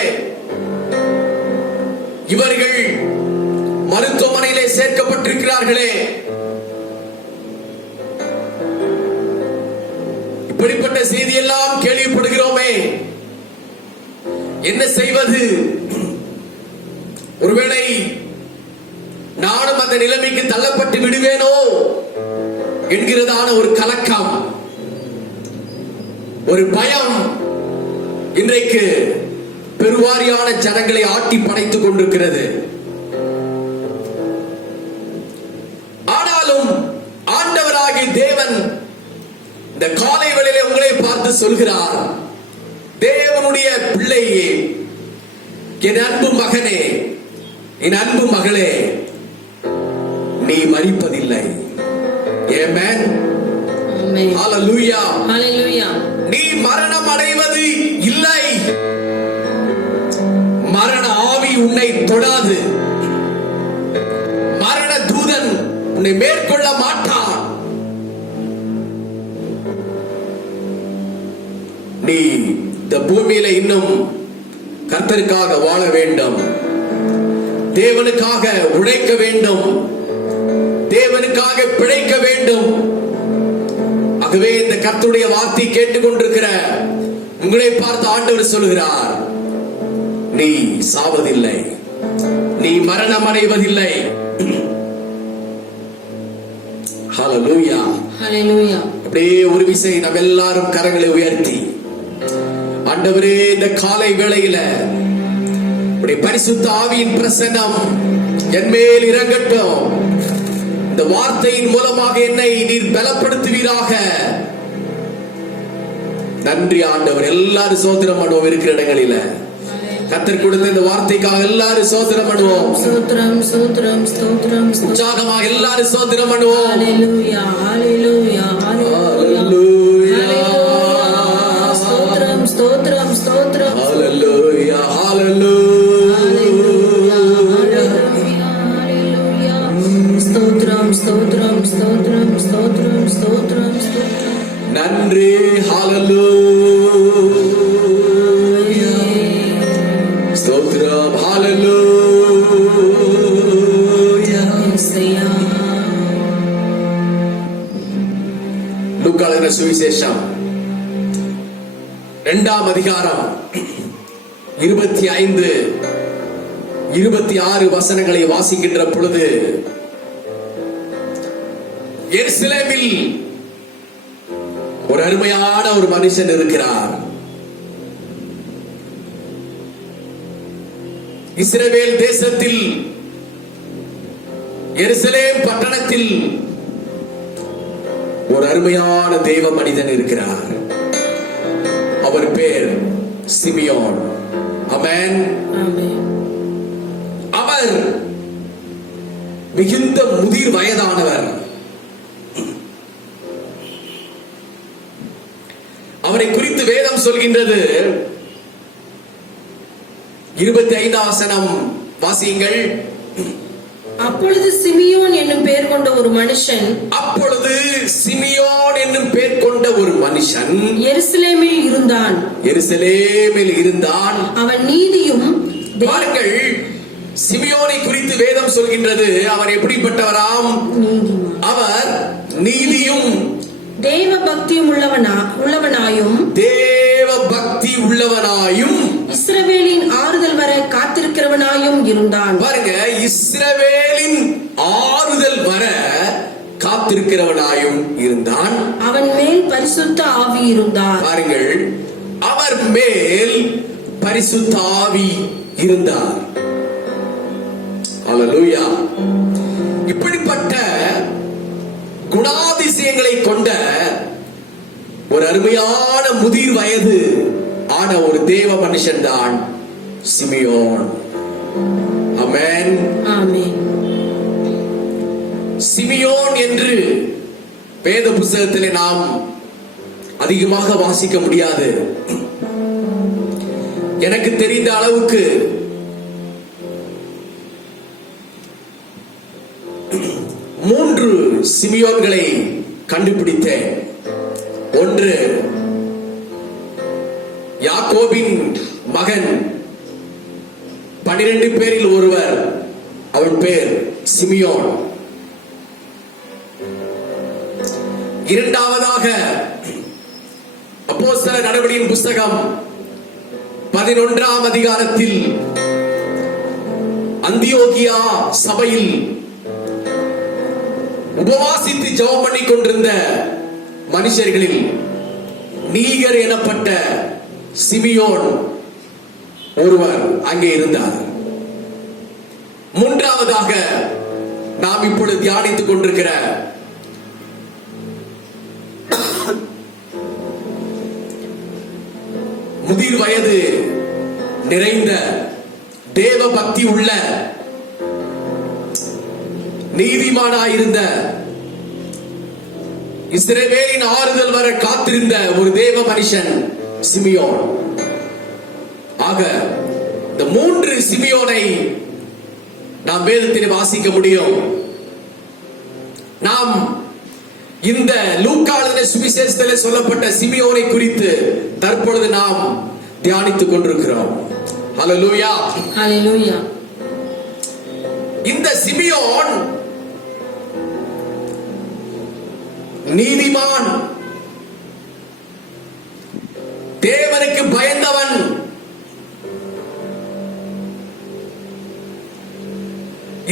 இவர்கள் மருத்துவமனையிலே சேர்க்கப்பட்டிருக்கிறார்களே, இப்படிப்பட்ட செய்தியெல்லாம் கேள்விப்படுகிறோமே, என்ன செய்வது? ஒருவேளை நானும் அந்த நிலைமைக்கு தள்ளப்பட்டு விடுவேனோ என்கிறதான ஒரு கலக்கம், ஒரு பயம் இன்றைக்கு பெருவாரியான ஜனங்களை ஆட்டி படைத்துக் கொண்டிருக்கிறது. ஆனாலும் ஆண்டவராகிய தேவன் இந்த காலை வேளையிலே உங்களை பார்த்து சொல்கிறார், தேவனுடைய தேவனுடைய பிள்ளையே, என் அன்பு மகனே, என் அன்பு மகளே, நீ மரிப்பதில்லை. ஆமென். ஆமென். ஹalleluya. ஹalleluya. நீ மரணம் அடைவது இல்லை. மரண ஆவி உன்னை தொடாது. மரண தூதன் உன்னை மேற்கொள்ள மாட்டான். நீ இந்த பூமியில இன்னும் கர்த்தருக்காக வாழ வேண்டும், தேவனுக்காக உழைக்க வேண்டும், தேவனுக்காக பிழைக்க வேண்டும். ஆகவே இந்த கர்த்தருடைய வார்த்தை கேட்டுக்கொண்டிருக்கிற உங்களை பார்த்து ஆண்டவர் சொல்கிறார், நீ சாவதில்லை, நீ மரணம் அடைவதில்லை. ஹalleluya. ஹalleluya. அப்படியே ஒரு விசை நாம் எல்லாரும் கரங்களை உயர்த்தி, ஆண்டவரே, இந்த காலை வேளையில உம்முடைய பரிசுத்த ஆவியின் பிரசன்னம் என் மேல் இறங்கட்டும். இந்த வார்த்தையின் மூலமாக என்னை நீர் பலப்படுத்துவீராக. நன்றி ஆண்டவர். எல்லாரும் சோதனம் பண்ணுவோம். இருக்கிற இடங்களில கர்த்தர் கொடுத்த இந்த வார்த்தைக்காக எல்லாரும் சோதனம் பண்ணுவோம். ஸ்தோத்திரம், ஸ்தோத்திரம், ஸ்தோத்திரம், ஸ்தோத்திரம். உற்சாகமாக எல்லாரும் சோதனம் பண்ணுவோம். ஹalleluya, ஹalleluya, ஹalleluya. ஸ்தோத்திரம், ஸ்தோத்திரம், ஸ்தோத்திரம். ஹalleluya, ஹalleluya. ஸ்தோத்திரம், ஸ்தோத்திரம், ஸ்தோத்திரம், ஸ்தோத்திரம், ஸ்தோத்திரம், ஸ்தோத்திரம். நன்றி. ஹalleluya. ஸ்தோத்திரம். ஹalleluya. இயேசுயா. லூக்கா எழுதின சுவிசேஷம் 2ஆம் அதிகாரம் 25, 26 வசனங்களை வாசிக்கின்ற பொழுது, எருசலேமில் ஒரு அருமையான ஒரு மனுஷன் இருக்கிறார். இஸ்ரவேல் தேசத்தில் எருசலேம் பட்டணத்தில் ஒரு அருமையான தெய்வ மனிதன் இருக்கிறார். அவர் பேர் சிமியோன். ஆமென். ஆமென். அவர் மிகுந்த முதிர் வயதானவர். அவரை குறித்து வேதம் சொல்கின்றது. 25ஆம் வசனம் வாசியுங்கள். அப்பொழுது சிமியோன் என்னும் பெயர் கொண்ட ஒரு மனுஷன் அப்பொழுது சிமியோன் என்னும் பெயர் கொண்ட ஒரு மனுஷன் எருசலேமில் இருந்தான். எருசலேமில் இருந்தான். அவன் நீதியும் பாருங்கள், சிமியோனை குறித்து வேதம் சொல்கின்றது. அவர் எப்படிப்பட்டவராம்? நீதிமான். அவர் நீதியும் தேவ பக்தியும் உள்ளவனாயும் தேவ பக்தி உள்ளவனாயும் இஸ்ரவேலின் ஆறுதல் வர காத்திருக்கிறவனாயும் இருந்தான். பாருங்க, இஸ்ரவேலின் ஆறுதல் வர காத்திருக்கிறவனாயும் இருந்தான். அவன் மேல் பரிசுத்த ஆவி இருந்தார். பாருங்கள், அவர் மேல் பரிசுத்த ஆவி இருந்தார். ஹalleluya. இப்படிப்பட்ட குணாதிசயங்களை கொண்ட ஒரு அருமையான முதிர் வயது ஆன ஒரு தேவ மனுஷன் தான் சிமியோன். ஆமென். ஆமென். சிமியோன் என்று வேத புத்தகத்திலே நாம் அதிகமாக வாசிக்க முடியாது. எனக்கு தெரிந்த அளவுக்கு 3 சிமியோன்களை கண்டுபிடித்தேன். ஒன்று, யாக்கோபின் மகன், 12 பேரில் ஒருவர், அவன் பேர் சிமியோன். இரண்டாவதாக, அப்போஸ்தலர் நடவடிக்கையின் புஸ்தகம் 11ஆம் அதிகாரத்தில் அந்தியோகியா சபையில் உபவாசித்து ஜெபம் பண்ணிக் கொண்டிருந்த மனுஷர்களில் நீகர் எனப்பட்ட சிமியோன் ஒருவர் அங்கே இருந்தார். மூன்றாவதாக, நாம் இப்பொழுது தியானித்துக் கொண்டிருக்கிற முதிர் வயது நிறைந்த தேவ பக்தி உள்ள நீதிமானாயிருந்த இஸ்ரவேலின் ஆறுதல் வர காத்திருந்த ஒரு தேவ மனுஷன் சிமியோன். ஆக இந்த 3 சிமியோனை நாம் வேதத்தில் வாசிக்க முடியும். நாம் இந்த லூக்கா எழுதின சுவிசேஷத்தில் சொல்லப்பட்ட சிமியோனை குறித்து தற்பொழுது நாம் தியானித்துக் கொண்டிருக்கிறோம். ஹல்லேலூயா, ஹல்லேலூயா. இந்த சிமியோன் நீதிமான், தேவனுக்கு பயந்தவன்.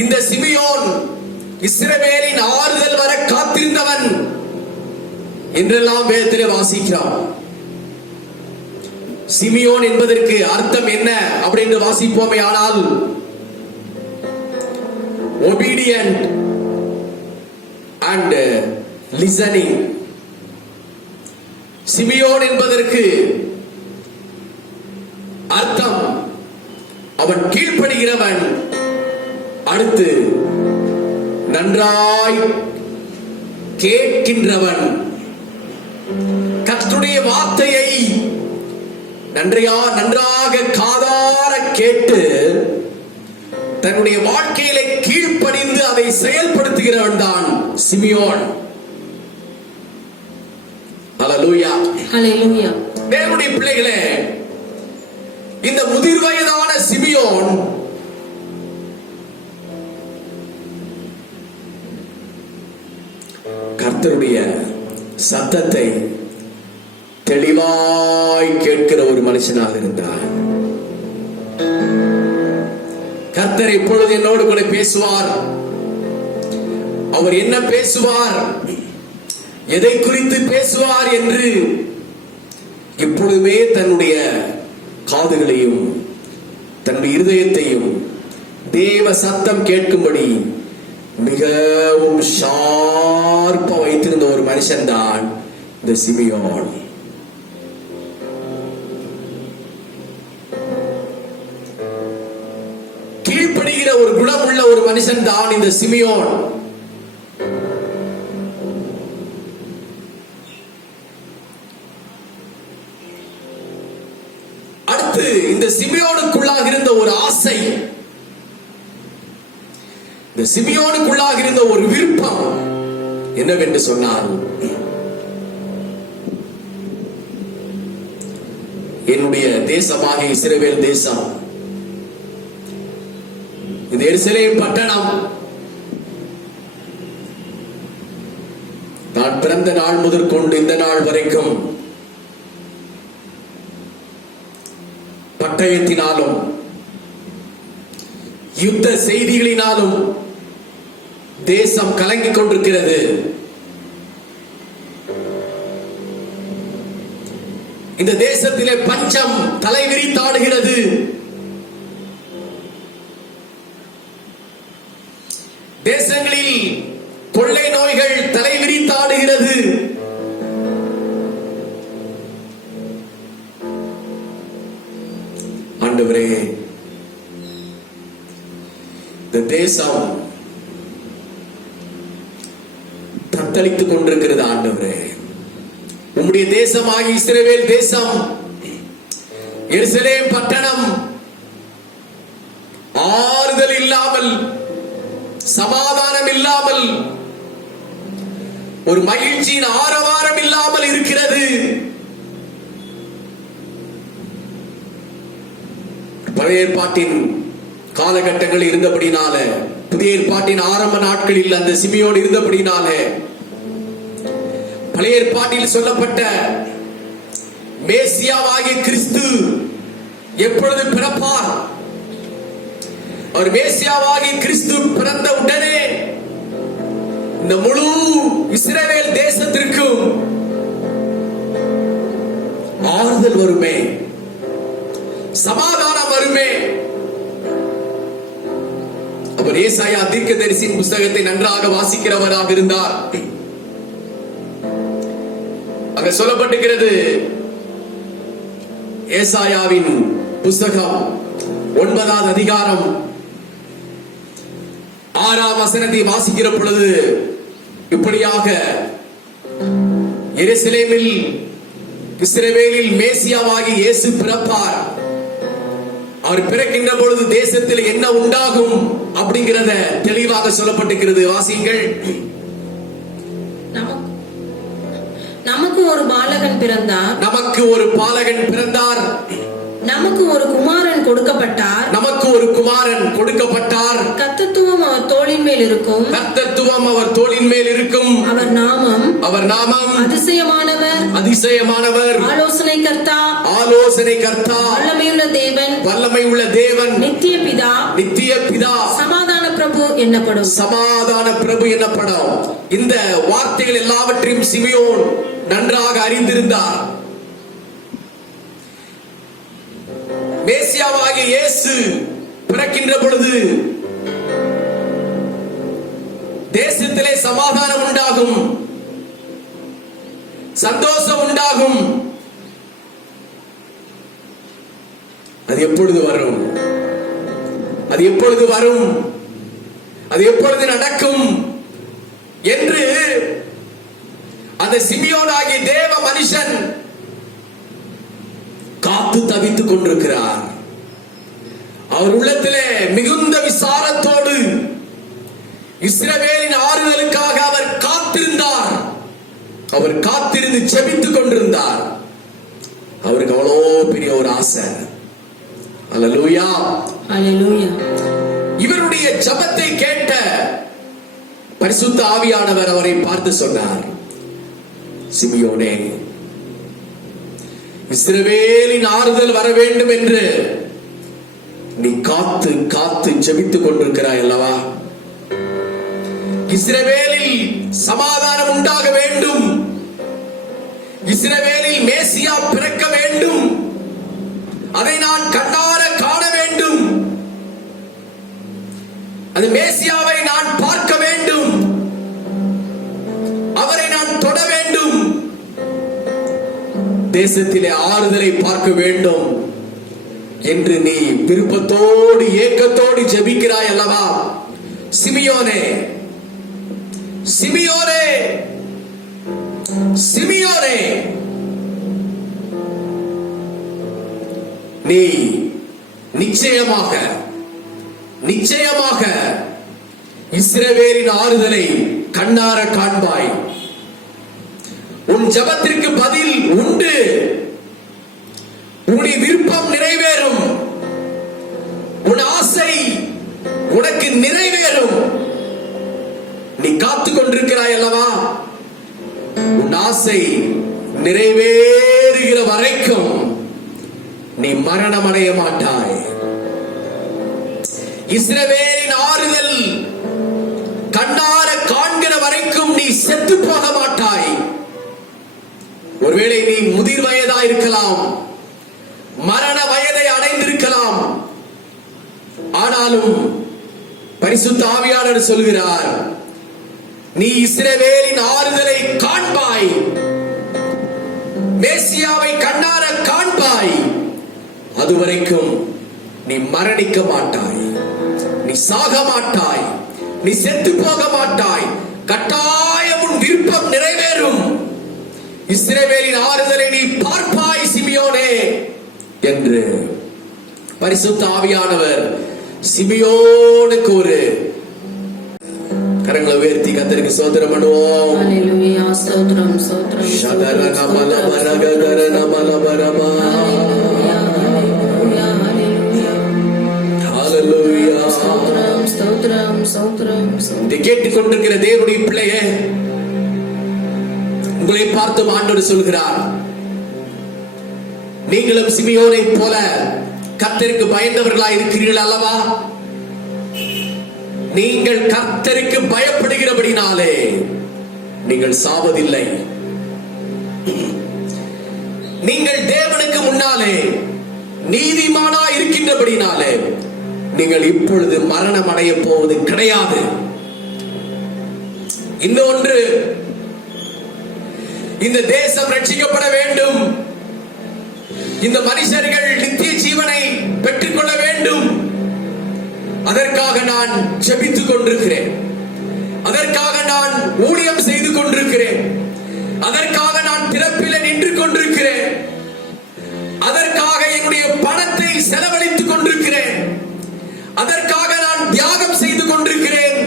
இந்த சிமியோன் இஸ்ரவேலின் ஆறுதல் வர காத்திருந்தவன் என்றெல்லாம் வேதத்திலே வாசிக்கிறோம். சிமியோன் என்பதற்கு அர்த்தம் என்ன அப்படின்னு வாசிப்போமே ஆனால், obedient and listening. சிமியோன் என்பதற்கு அர்த்தம் அவன் கீழ்ப்படுகிறவன், அடுத்து நன்றாய் கேட்கின்றவன். கர்த்தருடைய வார்த்தையை நன்றாக காதார கேட்டு தன்னுடைய வாழ்க்கையிலே கீழ்ப்படிந்து அதை செயல்படுத்துகிறவன் தான் சிமியோன். ஹல்லேலூயா, ஹல்லேலூயா. தேவனுடைய பிள்ளைகளே, இந்த முதிர் வயதான சிமியோன் கர்த்தருடைய சத்தத்தை தெளிவாய் கேட்கிற ஒரு மனுஷனாக இருந்தார். கர்த்தர் இப்பொழுது என்னோடு கூட பேசுவார். அவர் என்ன பேசுவார், எதை குறித்து பேசுவார் என்று இப்பொழுதுமே தன்னுடைய காதுகளையும் தன்னுடைய இருதயத்தையும் தேவ சத்தம் கேட்கும்படி மிகவும் ஷார்ப்பா வைத்திருந்த ஒரு மனுஷன் தான் இந்த சிமியோன். கீழ்ப்படுகிற ஒரு குணம் உள்ள ஒரு மனுஷன் தான் இந்த சிமியோன். அடுத்து இந்த சிமியோனுக்குள்ளாக இருந்த ஒரு ஆசை, இந்த சிமியோனுக்குள்ளாக இருந்த ஒரு விருப்பம் என்னவென்று சொன்னார், என்னுடைய தேசமாக இஸ்ரவேல் தேசம், இந்த எருசலேம் பட்டணம் நான் பிறந்த நாள் முதற்கொண்டு இந்த நாள் வரைக்கும் பட்டயத்தினாலும் யுத்த செய்திகளினாலும் தேசம் கலங்கிக் கொண்டிருக்கிறது. இந்த தேசத்திலே பஞ்சம் தலைவிரித்தாடுகிறது. தேசங்களில் கொள்ளை நோய்கள் தலைவிரித்தாடுகிறது. ஆண்டவரே, இந்த தேசம் தத்தளித்துக் கொண்டிருக்கிறது. ஆண்டவரே, உம்முடைய தேசமாகிய இஸ்ரவேல் தேசம், எருசலேம் பட்டணம் ஆறுதல் இல்லாமல், சமாதானம் இல்லாமல், ஒரு மகிழ்ச்சியின் ஆரவாரம் இல்லாமல் இருக்கிறது. பழைய ஏற்பாட்டின் காலகட்டங்கள் இருந்தபடினால, புதிய ஏற்பாட்டின் ஆரம்ப நாட்களில் அந்த சிமியோன் இருந்தபடினால, பழைய ஏற்பாட்டில் சொல்லப்பட்ட மேசியாவாகிய கிறிஸ்து எப்பொழுது பிறப்பார், அவர் மேசியாவாகிய கிறிஸ்து பிறந்த உடனே இந்த முழு இஸ்ரவேல் தேசத்திற்கும் ஆறுதல் வருமே, சமாதானம் வருமே. அவர் ஏசாயா தீர்க்கதரிசியின் புத்தகத்தை நன்றாக வாசிக்கிறவராக இருந்தார். அங்க சொல்லப்பட்டிருக்கிறது, ஏசாயாவின் புஸ்தகம் 9வது அதிகாரம் 6ஆம் வசனத்தை வாசிக்கிற பொழுது இப்படியாக, எருசலேமில் இஸ்ரவேலில் மேசியாவாகி இயேசு பிறப்பார். அவர் பிறக்கின்ற பொழுது தேசத்தில் என்ன உண்டாகும் அப்படிங்கிறத தெளிவாக சொல்லப்பட்டிருக்கிறது. வாசியுங்கள். நமக்கு ஒரு பாலகன் பிறந்தார், நமக்கு ஒரு பாலகன் பிறந்தார், நமக்கு ஒரு குமாரன் கொடுக்கப்பட்டார், நமக்கு ஒரு குமாரன் கொடுக்கப்பட்டார், கர்த்தத்துவம் அவர் தோளின் மேல் இருக்கும், கர்த்தத்துவம் அவர் தோளின் மேல் இருக்கும், அவர் நாமம் அதிசயமானவர், அதிசயமானவர், ஆலோசனை கர்த்தா, ஆலோசனை கர்த்தா, வல்லமையுள்ள தேவன், வல்லமையுள்ள தேவன், நித்திய பிதா, நித்திய பிதா, சமாதான பிரபு என்னப்படும், சமாதான பிரபு என்னப்படும். இந்த வார்த்தைகள் எல்லாவற்றையும் சிமியோன் நன்றாக அறிந்திருந்தார். மேசியாவாகிய இயேசு பிறக்கின்ற பொழுது தேசத்திலே சமாதானம் உண்டாகும், சந்தோஷம் உண்டாகும். அது எப்பொழுது வரும்? அது எப்பொழுது வரும்? அது எப்பொழுது நடக்கும் என்று அந்த சிமியோனாகிய தேவ மனுஷன் காத்து தவித்துக் கொண்டிருக்கிறார். அவர் உள்ளத்திலே மிகுந்த விசாரத்தோடு இஸ்ரவேலின் ஆறுதலுக்காக அவர் காத்திருந்தார். அவர் காத்திருந்து ஜெபித்துக் கொண்டிருந்தார். அவருக்கு அவ்வளோ பெரிய ஒரு ஆசை. அல்லேலூயா, அல்லேலூயா. இவருடைய ஜெபத்தை கேட்ட பரிசுத்த ஆவியானவர் அவரை பார்த்து சொன்னார், சிமியோனே, இஸ்ரவேலின் ஆறுதல் வர வேண்டும் என்று நீ காத்து காத்து ஜெபித்துக் கொண்டிருக்கிறாய் அல்லவா? இஸ்ரவேலில் சமாதானம் உண்டாக வேண்டும், இஸ்ரவேலில் மேசியா பிறக்க வேண்டும், அதை நான் கண்ணார காண வேண்டும், அந்த மேசியாவை நான் பார்க்க வேண்டும், அவரை நான் தொட வேண்டும், தேசத்திலே ஆறுதலை பார்க்க வேண்டும் என்று நீ விருப்பத்தோடு ஏக்கத்தோடு ஜெபிக்கிறாய் அல்லவா? சிமியோனே, சிமியோனே, சிமியோனே, நீ நிச்சயமாக நிச்சயமாக இஸ்ரவேலின் ஆறுதலை கண்ணார காண்பாய். உன் ஜெபத்திற்கு பதில் உண்டு. உன்னுடைய விருப்பம் நிறைவேறும். உன் ஆசை உனக்கு நிறைவேறும். நீ காத்துக் கொண்டிருக்கிறாய் அல்லவா? உன் ஆசை நிறைவேறுகிற வரைக்கும் நீ மரணம் அடைய மாட்டாய். இஸ்ரவேலின் ஆறுதல் கண்ணார காண்கிற வரைக்கும் நீ செத்து போக மாட்டாய். ஒருவேளை நீ முதிர் வயதா இருக்கலாம், மரண வயதை அடைந்திருக்கலாம். ஆனாலும் பரிசுத்த ஆவியானவர் சொல்கிறார், நீ இஸ்ரவேலின் ஆறுதலை காண்பாய், மேசியாவை கண்ணார காண்பாய். அதுவரைக்கும் நீ மரணிக்க மாட்டாய், நீ சாக மாட்டாய், நீ செத்து போக மாட்டாய். கட்டாயம் உன் விருப்பம் நிறைவேறும். இஸ்ரவேலின் ஆறுதலை நீ பார்ப்பாய் சிமியோனே என்று பரிசுத்த ஆவியானவர் சிமியோனுக்கு ஒரு கரங்களை உயர்த்தி கர்த்தருக்கு ஸ்தோத்திரம் பண்ணுவோம். அல்லேலூயா, ஸ்தோத்திரம், ஸ்தோத்திரம். இதை கேட்டுக் கொண்டிருக்கிற தேவனுடைய பிள்ளையே, உங்களை பார்த்து ஆண்டவர் சொல்கிறார், நீங்களும் சிமியோனை போல கர்த்தருக்கு பயந்தவர்களாய் இருக்கிறீர்கள் அல்லவா? நீங்கள் கர்த்தருக்கு பயப்படுகிறபடினாலே நீங்கள் சாவதில்லை. நீங்கள் தேவனுக்கு முன்னாலே நீதிமானா இருக்கின்றபடினாலே நீங்கள் இப்பொழுது மரணம் அடைய போவது கிடையாது. இன்னொன்று, இந்த தேசம் ரட்சிக்கப்பட வேண்டும், இந்த மனுஷர்கள் நித்திய ஜீவனை பெற்றுக்கொள்ள வேண்டும். அதற்காக நான் ஜெபித்துக் கொண்டிருக்கிறேன். அதற்காக நான் ஊழியம் செய்து கொண்டிருக்கிறேன். அதற்காக நான் திறப்பில நின்று கொண்டிருக்கிறேன். அதற்காக என்னுடைய பணத்தை செலவழித்துக் கொண்டிருக்கிறேன். அதற்காக நான் தியாகம் செய்து கொண்டிருக்கிறேன்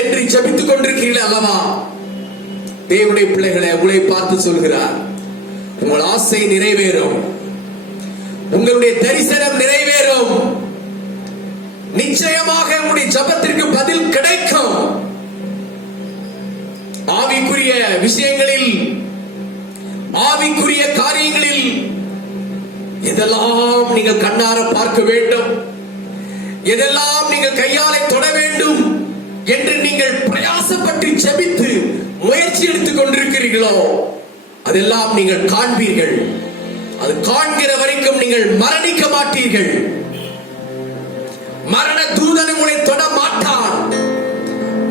என்று ஜெபித்துக் கொண்டிருக்கிறீர்கள் அல்லவா? தேவனுடைய பிள்ளைகளை உங்களை பார்த்து சொல்கிறார், உங்கள் ஆசை நிறைவேறும், உங்களுடைய தரிசனம் நிறைவேறும், நிச்சயமாக உங்களுடைய ஜெபத்திற்கு பதில் கிடைக்கும். ஆவிக்குரிய விஷயங்களில், ஆவிக்குரிய காரியங்களில் எதெல்லாம் நீங்கள் கண்ணார பார்க்க வேண்டும், எதெல்லாம் நீங்கள் கையாலை தொட வேண்டும் என்று நீங்கள் பிரயாசப்பட்டு ஜெபித்து முயற்சி எடுத்துக் கொண்டிருக்கிறீர்களோ அதெல்லாம் நீங்கள் காண்பீர்கள். அது காண்கிற வரைக்கும் நீங்கள் மரணிக்க மாட்டீர்கள். மரண தூதன் உங்களை தொட மாட்டான்.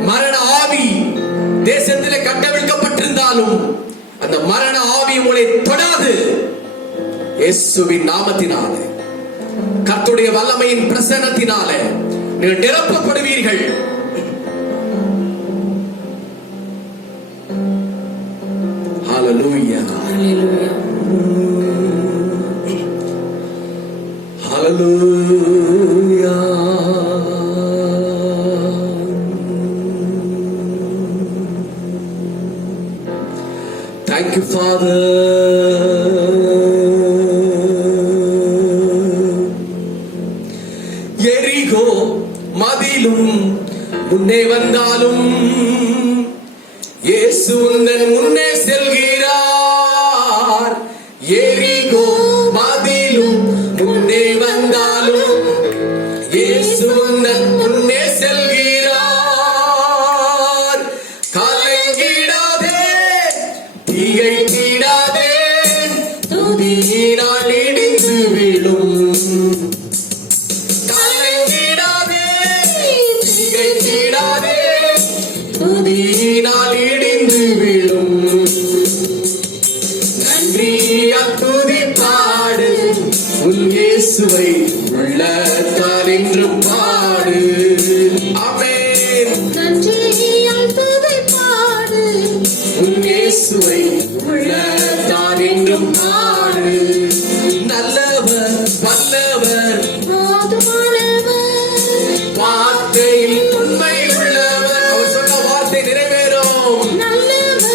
மரண ஆவி தேசத்திலே கட்டவிழ்க்கப்பட்டிருந்தாலும் அந்த மரண ஆவி உங்களை தொடாது. இயேசுவின் நாமத்தினாலே, கர்த்தருடைய வல்லமையின் பிரசன்னத்தினாலே நீங்கள் நிரப்பப்படுவீர்கள். ஹalleluya, ஹalleluya, ஹalleluya. Thank you, Father. எரிகோ மதிலும் முன்னே வந்தாலும் இயேசு உந்தன் முன்னே செல்கிறார். எரிகோ மதிலும் முன்னே வந்தாலும் இயேசு உந்தன் முன்னே செல்கிறார். கலங்கிடாதே, திகைத்திடாதே, துதியினால் இடிந்து விழும். துதியினால் இடிந்து விழும். நன்றியால் துதிப்பாடு, உன் இயேசுவை உள்ளத்தால் என்றும் பாடு. ஆமென். நன்றியால் துதிப்பாடு, உன் இயேசுவை உள்ளத்தால் என்றும் பாடு. நல்லவர், வல்லவர், போதுமானவர், வார்த்தையில் உண்மை உள்ளவர். அவர் சொன்ன வார்த்தை நிறைவேறும்.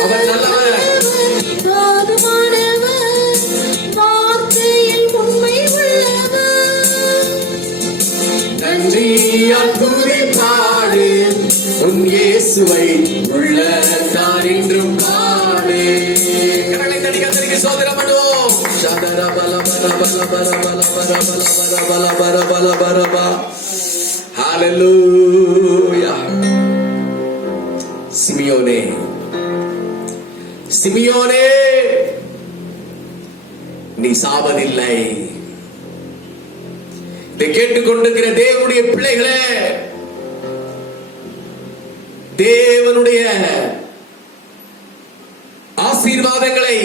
அவர் நல்லவர். போதுமானவர், வார்த்தையில் உண்மை உள்ளவர். நன்றியால் துதிப்பாடு, உன் இயேசுவை உள்ளத்தால் என்றும் பாடு. கரங்களை தட்டி கர்த்தருக்கு ஸ்தோத்திரம் பண்ணுவோம். சதர பல பல பல பல பல பல பல பல பல பல பல பல. ஹalleluya. சிமியோனே, சிமியோனே, நீ சாவதில்லை. இதை கேட்டுக்கொண்டிருக்கிற தேவனுடைய பிள்ளைகளே, தேவனுடைய ஆசீர்வாதங்களை,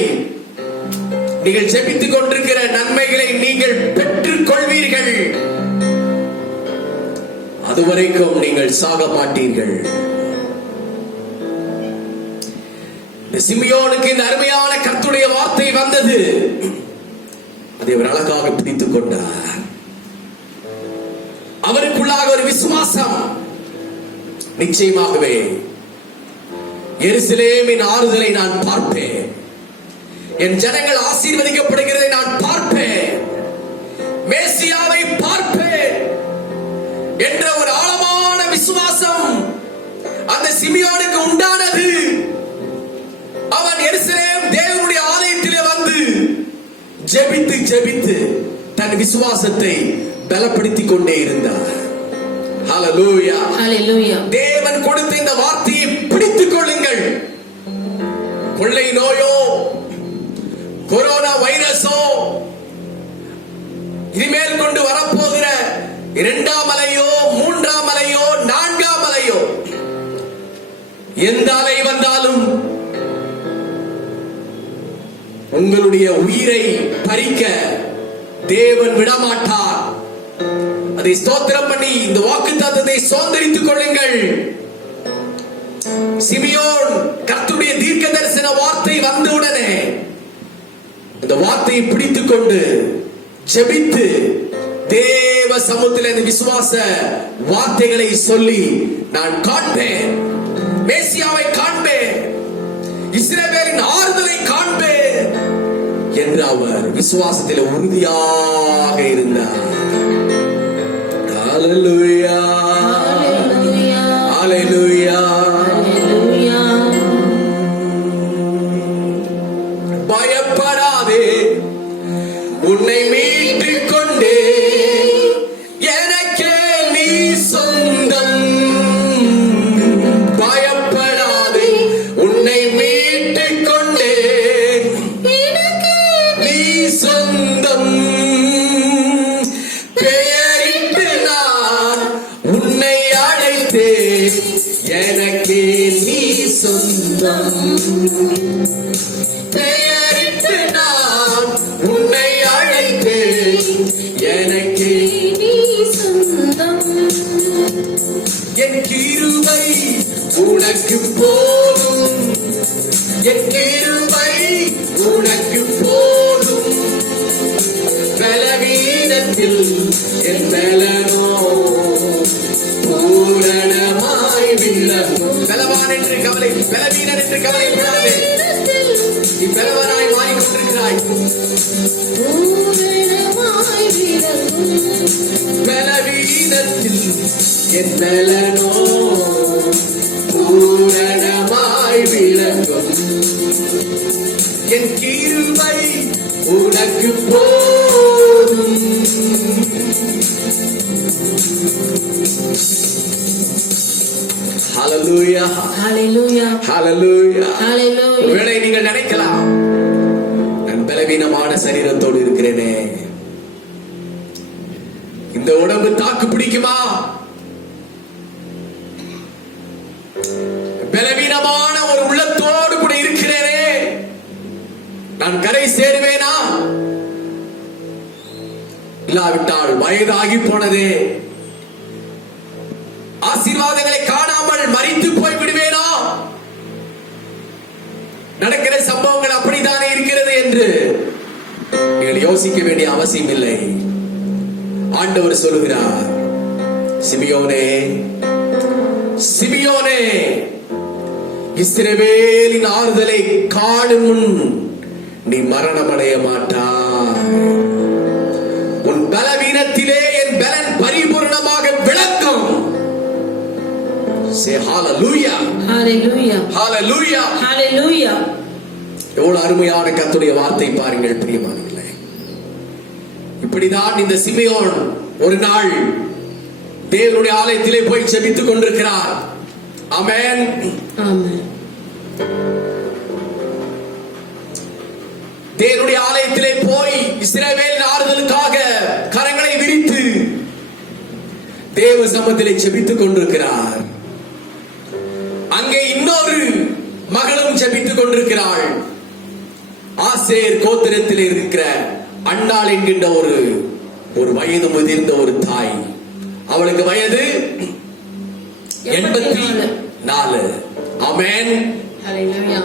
நீங்கள் ஜெபித்துக் கொண்டிருக்கிற நன்மைகளை நீங்கள் பெற்றுக் கொள்வீர்கள். அதுவரைக்கும் நீங்கள் சாக மாட்டீர்கள். சிமியோனுக்கு இந்த அருமையான கர்த்தருடைய வார்த்தை வந்தது. அதை அவர் அழகாக பிடித்துக் கொண்டார். அவருக்குள்ளாக ஒரு விசுவாசம். நிச்சயமாகவே எருசலேமின் ஆறுதலை நான் பார்ப்பேன், என் ஜனங்கள் ஆசீர்வதிக்கப்படுகிறதை நான் பார்ப்பேன், மேசியாவை பார்ப்பேன் என்ற ஒரு ஆழமான விசுவாசம் அந்த சிமியோனுக்கு உண்டானது. அவன் எருசலேம் தேவனுடைய ஆலயத்திலே வந்து ஜெபித்து ஜெபித்து தன் விசுவாசத்தை பலப்படுத்திக் கொண்டே இருந்தார். ஹalleluya, ஹalleluya. தேவன் கொடுத்த இந்த வார்த்தையை பிடித்துக் கொள்ளுங்கள். கொள்ளை நோயோ, கொரோனா வைரஸோ, இனிமேல் கொண்டு வரப்போகிற 2ஆம் அலையோ, 3ஆம் அலையோ, 4ஆம் அலையோ, எந்த அலை வந்தாலும் உங்களுடைய உயிரை பறிக்க தேவன் விடமாட்டார். அதை ஸ்தோத்திரம் பண்ணி இந்த வாக்குத்தத்தத்தை சுதந்தரித்துக் கொள்ளுங்கள். சிமியோன் கர்த்தருடைய தீர்க்க தரிசன வார்த்தை வந்தவுடனே இந்த வார்த்தையை பிடித்துக் கொண்டு ஜெபித்து தேவ சமூகத்தில் இந்த விசுவாச வார்த்தைகளை சொல்லி, நான் காண்பேன், மேசியாவை காண்பேன், இஸ்ரவேலின் ஆறுதலை காண்பேன் என்று அவர் விசுவாசத்தில் உறுதியாக இருந்தார். ஹல்லேலூயா, ஹல்லேலூயா. பயப்படாதே, உன்னை மீட்டுக் கொண்டே, எனக்கே நீ சொந்தம். பயப்படாதே, உன்னை மீட்டுக் கொண்டே, நீ சொந்தம். பெயரிட்டு நான் உன்னை அழைத்தேன், எனக்கே நீ சொந்தம். பெயரிட்டு நான் உன்னை அழைத்தேன், எனக்கே நீ சொந்தம். என் கிருபை உனக்கு போதும், என் கிருபை உனக்கு போதும். பலவீனத்தில் என் பலனோ பூரணமாய் விளங்கும். பலவான் என்று கவலை, பலவீனன் என்று கவலைப்படாதே, நீ பலவனாய் மாறிக்கொண்டிருக்கிறாய். பலவீனத்தில் என் பலனோ பூரணமாய் விளங்கும். என் கிருபை உனக்கு போதும். ஹல்லேலூயா, ஹல்லேலூயா, ஹல்லேலூயா. ஹல்லேலூயா. ஒருவேளை நீங்கள் நினைக்கலாம், நான் பலவீனமான சரீரத்தோடு இருக்கிறேனே, இந்த உடம்பு தாக்கு பிடிக்குமா? பலவீனமான ஒரு உள்ளத்தோடு கூட இருக்கிறேனே, நான் கரை சேருவேனா? இல்லாவிட்டால் வயதாகி போனதே, ஆசீர்வாதங்களை காணாமல் மரித்து போய் விடுவேனா? நடக்கிற சம்பவங்கள் அப்படித்தானே இருக்கிறது என்று நீங்கள் யோசிக்க வேண்டிய அவசியம் இல்லை. ஆண்டவர் சொல்லுகிறார், சிமியோனே, சிமியோனே, இஸ்ரவேலின் ஆறுதலை காணும் முன் நீ மரணமடைய மாட்டாய். உன் பலவீனத்திலே என் பலன் பரிபூர்ணமாக விளக்கும். Say hallelujah, ஹல்லேலூயா, hallelujah, ஹல்லேலூயா. எவ்வளவு அருமையான கர்த்தருடைய வார்த்தை பாருங்கள் பிரியமானவர்களே. இப்படிதான் இந்த சிமியோன் ஒரு நாள் தேவனுடைய ஆலயத்திலே போய் ஜெபித்துக் கொண்டிருக்கிறார். ஆமென், ஆமென். தேவனுடைய ஆலயத்திலே போய் இஸ்ரவேலின் ஆறுதலுக்காக கரங்களை விரித்து தேவ சமூகத்திலே ஜெபித்துக் கொண்டிருக்கிறார். அங்கே இன்னொரு மகளும் ஜெபித்துக் கொண்டிருக்கிறாள். ஆசேர் கோத்திரத்தில் இருக்கிற அன்னாள் என்கின்ற ஒரு வயது முதிர்ந்த ஒரு தாய். அவளுக்கு வயது 84. ஆமென், ஹல்லேலூயா.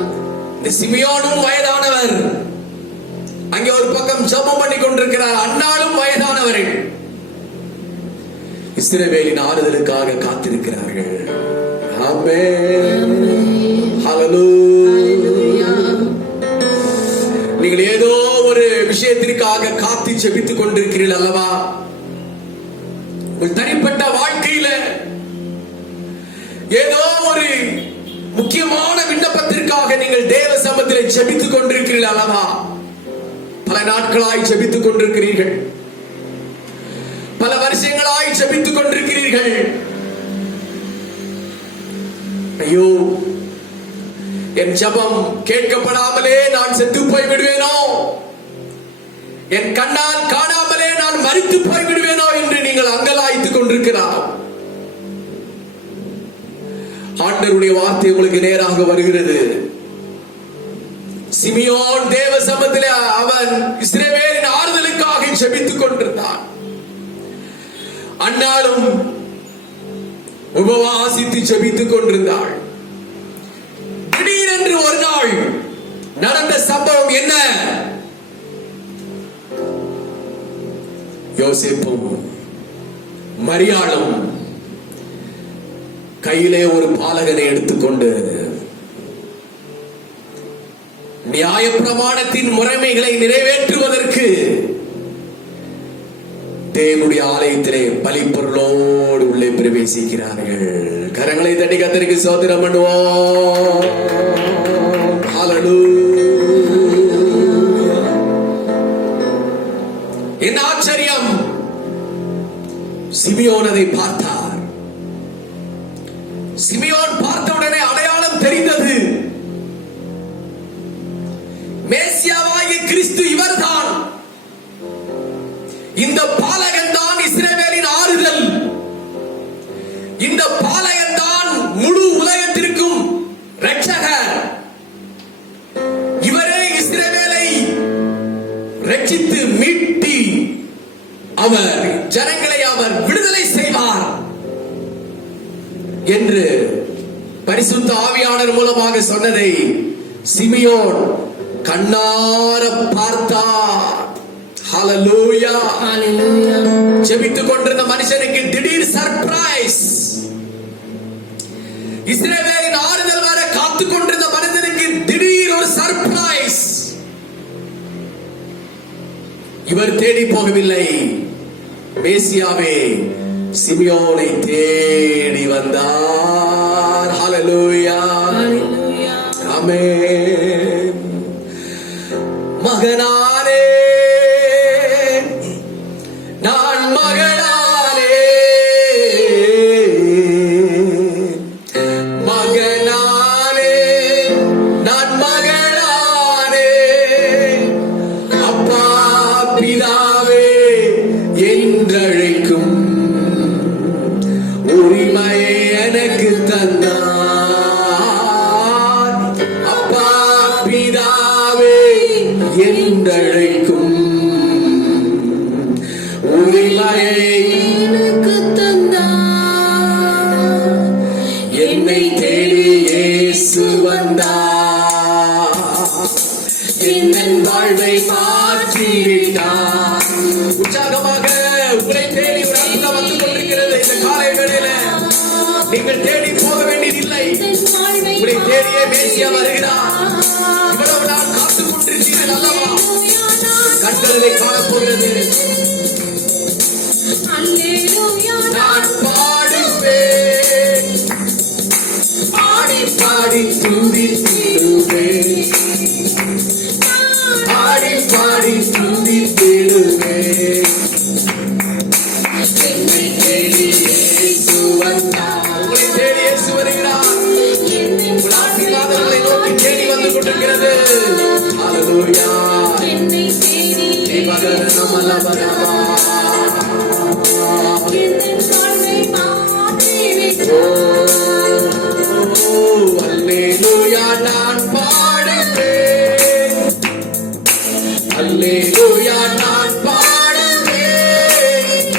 இந்த சிமியோனும் வயதானவர். அங்கே ஒரு பக்கம் ஜெபம் பண்ணி கொண்டிருக்கிறார். அன்னாளும் வயதானவர்கள். இஸ்ரவேலின் ஆறுதலுக்காக காத்திருக்கிறார்கள். ஆமென், ஹல்லேலூயா. நீங்கள் ஏதோ ஒரு விஷயத்திற்காக காத்து ஜெபித்துக் கொண்டிருக்கிறீர்கள் அல்லவா? உங்கள் தனிப்பட்ட வாழ்க்கையில ஏதோ ஒரு முக்கியமான விண்ணப்பத்திற்காக நீங்கள் தேவ சமூகத்தில் ஜெபித்துக் கொண்டிருக்கிறீர்கள் அல்லவா? பல நாட்களாய் ஜெபித்துக் கொண்டிருக்கிறீர்கள், பல வருஷங்களாய் ஜெபித்துக் கொண்டிருக்கிறீர்கள். ஐயோ, என் ஜெபம் கேட்கப்படாமலே நான் செத்து போய் விடுவேனோ, என் கண்ணால் காணாமலே நான் மரித்து போய் விடுவேனோ என்று நீங்கள் அங்கலாய்த்துக் கொண்டிருக்கிறார். ஆண்டவருடைய வார்த்தை உங்களுக்கு நேராக வருகிறது. சிமியோன் தேவ சமூகத்திலே அவன் இஸ்ரவேலின் ஆறுதலுக்காக ஜெபித்துக் கொண்டிருந்தான். அன்னாலும் உபவாசித்து ஜெபித்துக் கொண்டிருந்தாள். திடீரென்று ஒரு நாள் நடந்த சம்பவம் என்ன? யோசேப்பும் மரியாளும் கையிலே ஒரு பாலகனை எடுத்துக்கொண்டு நியாயப்பிரமாணத்தின் முறைமைகளை நிறைவேற்றுவதற்கு தேவனுடைய ஆலயத்திலே பலிப்பொருளோடு உள்ளே பிரவேசிக்கிறார்கள். கரங்களை தட்டி கர்த்தருக்கு ஸ்தோத்திரம் பண்ணுவோம். ஹல்லேலூயா. என்ன ஆச்சரியம்! சிமியோன் அதை பார்த்தார். சிமியோன் பார்த்தவுடனே அடையாளம் தெரிந்தது. மேசியாவாகிய கிறிஸ்து இவர்தான். இந்த பாலகன் தான் இஸ்ரவேலின் ஆறுதல். இந்த பாலகன் தான் முழு உலகத்திற்கும் இரட்சகர். இவரே இஸ்ரவேலை ரட்சித்து மீட்டி அவர் ஜனங்களை அவர் விடுதலை செய்வார் என்று பரிசுத்த ஆவியானவர் மூலமாக சொன்னதை சிமியோன் கண்ணார பார்த்தார். ஹல்லேலூயா. ஹல்லேலூயா. ஜெபித்துக் கொண்டிருந்த மனுஷனுக்கு திடீர் சர்ப்ரைஸ். இஸ்ரவேலின் ஆறுதல் வர காத்துக் கொண்டிருந்த மனிதனுக்கு திடீர் ஒரு சர்ப்ரைஸ். இவர் தேடி போகவில்லை. மேசியாவே சிமியோனை தேடி வந்தார். ஹல்லேலூயா. ஹல்லேலூயா. ஆமென். மகனானே நான் மகனானே, மகனானே நான் மகனானே, அப்பா பிதாவே என்றழைக்கும் உரிமையை எனக்கு தந்தார். அப்பா பிதாவே என்றழைக்கும் உரிமையை எனக்கு தந்தார். என்னை தேடி இயேசு வந்தார். என் வாழ்வை மாற்றிவிட்டார். உற்சாகமாக உங்களை தேடி ஒரு அற்புதம் வந்து கொண்டிருக்கிறது. இந்த காலை வேளையில நீங்கள் தேடி போக வேண்டியதில்லை. உங்களை தேடியே மேசியா வருகிறார். இவ்வளவு நாள் காத்துக் கொண்டிருக்கிறீர்கள் அல்லவா? கண்களை காணப்போகிறது. நான் பாடுவேன், ஆடி பாடி துதித்திடுவேன், ஆடி பாடி துதித்திடுவேன். என்னை தேடி இயேசு வந்தார். உங்களை தேடி இயேசு வருகிறார். உங்கள் ஆசீர்வாதங்களை நோக்கி தேடி வந்து கொண்டிருக்கிறது. ஹல்லேலூயா. மகனம் அல்லவரவா. அல்லேலூயா. நான் பாடுவேன், அல்லேலூயா நான் பாடுவேன்,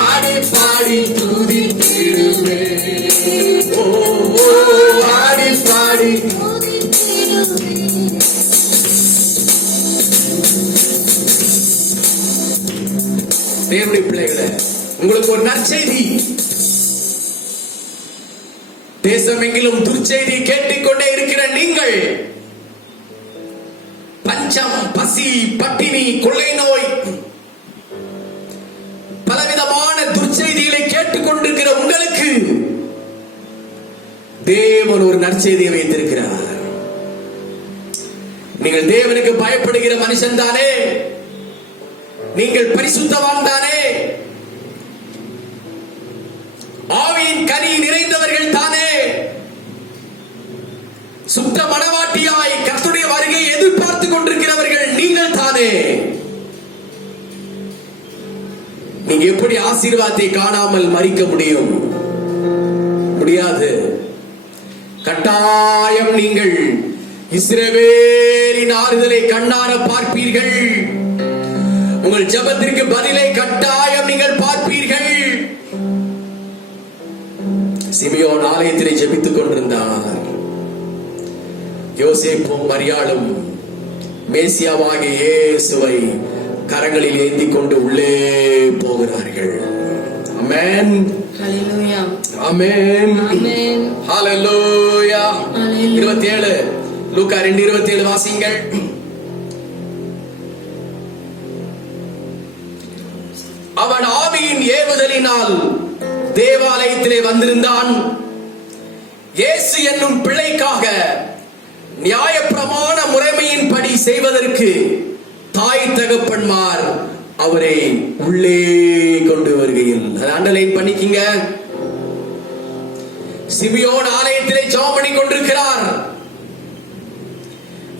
ஆடி பாடி துதித்திடுவேன். ஓ ஆடி பாடி. தேவனுடைய பிள்ளைகளே, உங்களுக்கு ஒரு நற்செய்தி. தேசமெங்கிலும் துர்ச்செய்தி கேட்டுக்கொண்டே இருக்கிற நீங்கள் பஞ்சம், பசி, பட்டினி, கொள்ளை நோய், பலவிதமான துர்ச்செய்திகளை கேட்டுக்கொண்டிருக்கிற உங்களுக்கு தேவன் ஒரு நற்செய்தியை வைத்திருக்கிறார். நீங்கள் தேவனுக்கு பயப்படுகிற மனுஷன் தானே? நீங்கள் பரிசுத்தவான் தானே? ஆவியின் கனி நிறைந்தவர்கள் தானே? சுத்த மனவாட்டியாய் கர்த்தருடைய வருகையை எதிர்பார்த்துக் கொண்டிருக்கிறவர்கள் நீங்கள் தானே? நீங்க எப்படி ஆசீர்வாதத்தை காணாமல் மறிக்க முடியும்? முடியாது. கட்டாயம் நீங்கள் இஸ்ரவேலின் ஆறுதலை கண்ணார பார்ப்பீர்கள். உங்கள் ஜெபத்திற்கு பதிலை கட்டாயம் நீங்கள் பார்ப்பீர்கள். சிமியோன் ஆலயத்திலே ஜெபித்துக் கொண்டிருந்தார். யோசேப்பும் மரியாளும் மேசியாவாகிய இயேசுவை கரங்களில் ஏந்தி கொண்டு உள்ளே போகிறார்கள். ஆமென், ஹalleluya, ஆமென், ஆமென், ஹalleluya. 27 லூக்கா 2:27 வாசிங்கள். அவன் ஆவியின் ஏவுதலினால் தேவாலயத்திலே வந்திருந்தான். இயேசு என்னும் பிள்ளைக்காக நியாயப்பிரமாண முறைமையின்படி செய்வதற்கு தாய் தகப்பன்மார் அவரை உள்ளே கொண்டு வருகையில், அதை அண்டர்லைன் பண்ணிக்கிங்க. சிமியோன் ஆலயத்திலே ஜெபம் பண்ணி கொண்டிருக்கிறார்.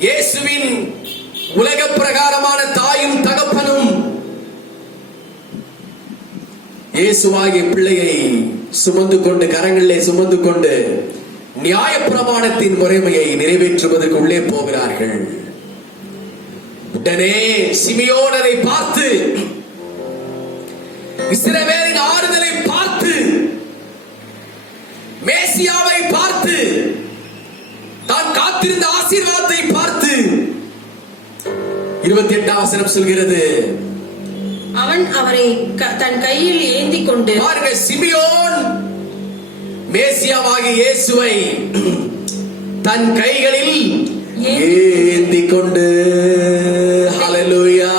இயேசுவின் உலக பிரகாரமான தாயும் தகப்பனும் இயேசுவாகிய பிள்ளையை சுமந்து கொண்டு, கரங்களிலே சுமந்து கொண்டு நியாயப்பிரமாணத்தின் முறைமையை நிறைவேற்றுவதற்கு உள்ளே போகிறார்கள். உடனே சிமியோன் அதை பார்த்து, இஸ்ரவேலின் ஆறுதலை பார்த்து, மேசியாவை பார்த்து, தான் காத்திருந்த ஆசீர்வாதத்தை பார்த்து 28 வசனம் சொல்கிறது, அவன் அவரை தன் கையில் ஏந்தி கொண்டு, பாருங்க, சிமியோன் மேசியாவாகிய இயேசுவை தன் கைகளில் ஏந்தி கொண்டு, ஹalleluya,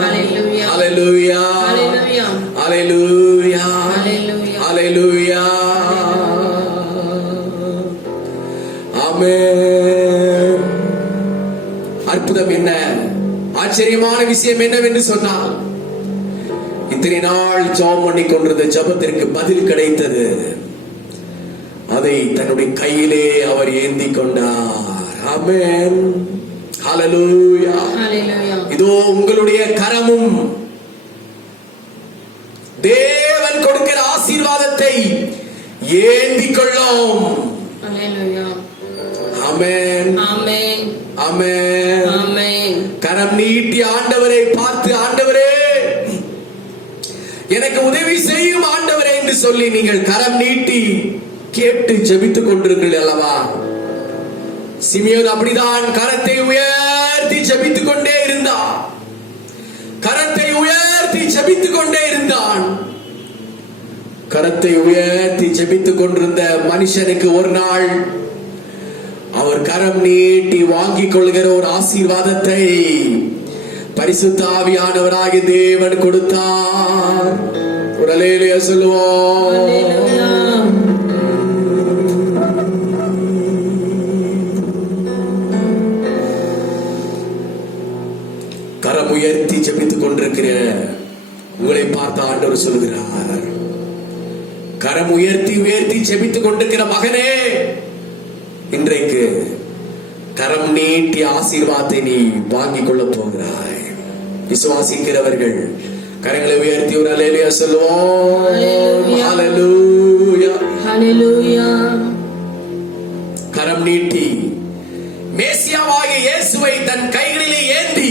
ஹalleluya, ஹalleluya, ஹalleluya, ஹalleluya, ஹalleluya, ஹalleluya. ஆமென். அற்புதம் என்ன, ஆச்சரியமான விஷயம் என்னவென்று சொன்னால், இத்தனை நாள் ஜெபம் பண்ணி கொண்டிருந்த ஜெபத்திற்கு பதில் கிடைத்தது. அதை தன்னுடைய கையிலே அவர் ஏந்தி கொண்டார். ஆமென், ஹalleluya, ஹalleluya. இதோ உங்களுடைய கரமும் தேவன் கொடுக்கிற ஆசீர்வாதத்தை ஏந்தி கொள்ளும். ஹalleluya. ஆமென், ஆமென், ஆமென், ஆமென். கரம் நீட்டி ஆண்டவரை பார்த்து, ஆண்டவரே எனக்கு உதவி செய்யும் ஆண்டவரே என்று சொல்லி நீங்கள் கரம் நீட்டி கேட்டு ஜெபித்துக் கொண்டிருக்கிறீர்கள் அல்லவா? சிமியோன் அப்படிதான் கரத்தை உயர்த்தி ஜெபித்துக் கொண்டே இருந்தான். கரத்தை உயர்த்தி ஜெபித்துக் கொண்டே இருந்தான். கரத்தை உயர்த்தி ஜெபித்துக் கொண்டிருந்த மனுஷனுக்கு ஒரு நாள் அவர் கரம் நீட்டி வாங்கிக் கொள்கிற ஒரு ஆசீர்வாதத்தை பரிசுத்த ஆவியானவராகிய தேவன் கொடுத்தார். ஒரு அல்லேலூயா சொல்லுவோம். ஹalleluya. கரம் உயர்த்தி ஜெபித்துக் கொண்டிருக்கிற உங்களை பார்த்து ஆண்டவர் சொல்கிறார், கரம் உயர்த்தி உயர்த்தி ஜெபித்துக் கொண்டிருக்கிற மகனே, இன்றைக்கு கரம் நீட்டி ஆசீர்வாதத்தை நீ வாங்கிக் கொள்ளப் போகிறாய். விசுவாசிக்கிறவர்கள் கரங்களை உயர்த்தி ஒரு அல்லேலூயா சொல்லுவோம். ஹalleluya, ஹalleluya. கரம் நீட்டி மேசியாவாகிய இயேசுவை தன் கைகளிலே ஏந்தி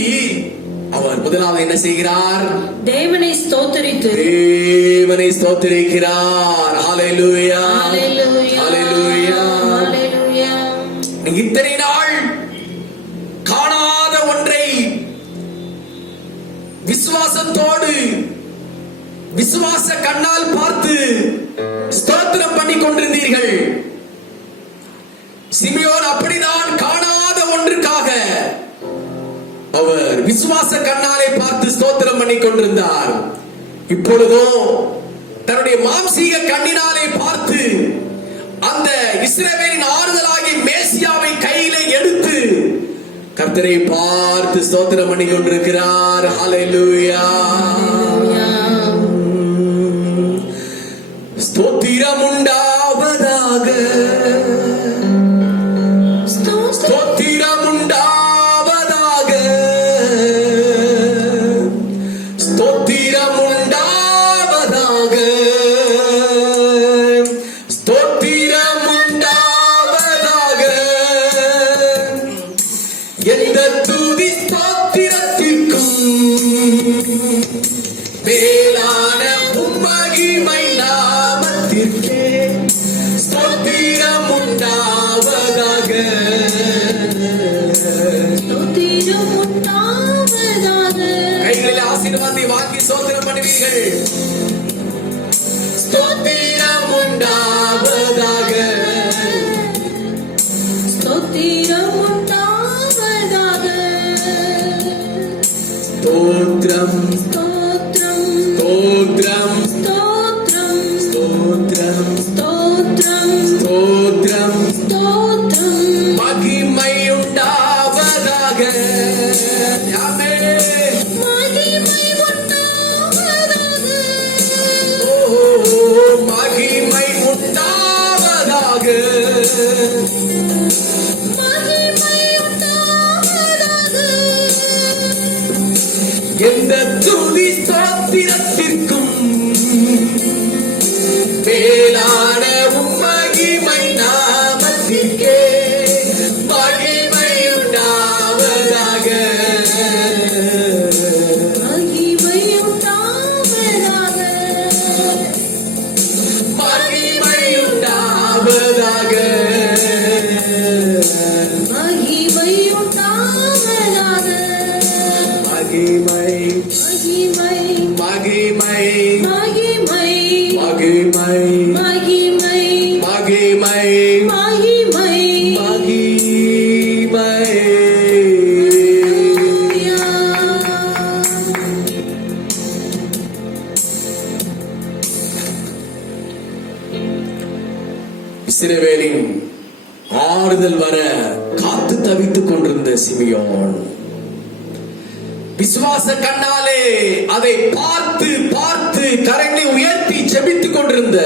அவர் முதலாவது என்ன செய்கிறார்? தேவனை ஸ்தோத்திரித்து, தேவனை ஸ்தோத்திரிக்கிறார். ஹalleluya, ஹalleluya, ஹalleluya. ஹalleluya. நீங்க இத்தனை நாள் காணாத ஒன்றை விசுவாசத்தோடு விசுவாச கண்ணால் பார்த்து ஸ்தோத்திரம் பண்ணி கொண்டிருந்தீர்கள். சிமியோன் அப்படிதான் காணாத ஒன்றுக்காக அவர் விசுவாச கண்ணாலை பார்த்து ஸ்தோத்திரம் பண்ணி கொண்டிருந்தார். இப்பொழுதோ தன்னுடைய மாம்சீக கண்ணினாலே பார்த்து அந்த இஸ்ரவேலின் ஆறுதலாகிய மேசியாவை கையிலே எடுத்து கர்த்தரை பார்த்து ஸ்தோத்திரம் பண்ணி கொண்டிருக்கிறார். ஹalleluya, ஸ்தோத்திரம் உண்டாவதாக, ஸ்தோத்திரம் உண்டாவதாக, ஸ்தோத்திரம் உண்டாவதாக, ஸ்தோத்திரம் உண்டாவதாக. எந்த துதி ஸ்தோத்திரத்திற்கும் மேலான மகிமை நாமத்திற்கே ஸ்தோத்திரம் உண்டாவதாக. ஸ்தோத்திரம் உண்டாவதாக. கைகளில் ஆசீர்வாதத்தை வாங்கி ஸ்தோத்திரம் பண்ணுவீர்கள். ஸ்தோத்திரம் உண்டாவதாக. ஸ்தோத்திரம் உண்டாவதாக. ஸ்தோத்திரம் ஸ்தோத்திரம் ஸ்தோத்திரம் ஸ்தோத்திரம் ஸ்தோத்திரம் ஸ்தோத்திரம் ஸ்தோத்திரம் ஸ்தோத்திரம். மகிமை உண்டாவதாக. ஆமென். மகிமை உண்டாவதாக. மகிமை உண்டாவதாக. மகிமை உண்டாவதாக. எந்த துதி ஸ்தோத்திரத்திற்கும் மேலான மகிமை நாமத்திற்கே மகிமை உண்டாவதாக. மகிமை உண்டாவதாக. மகிமை உண்டாவதாக. மகிமை உண்டாவதாக. மகிமை மகிமை மகிமை மகிமை மகிமை மகிமை மகிமை மகிமை. மகிமை. இஸ்ரவேலின் ஆறுதல் வர காத்து தவித்துக் கொண்டிருந்த சிமியோன் விசுவாச கண்ணாலே அதை பார்த்து பார்த்து கரங்களை உயர்த்தி ஜெபித்துக் கொண்டிருந்த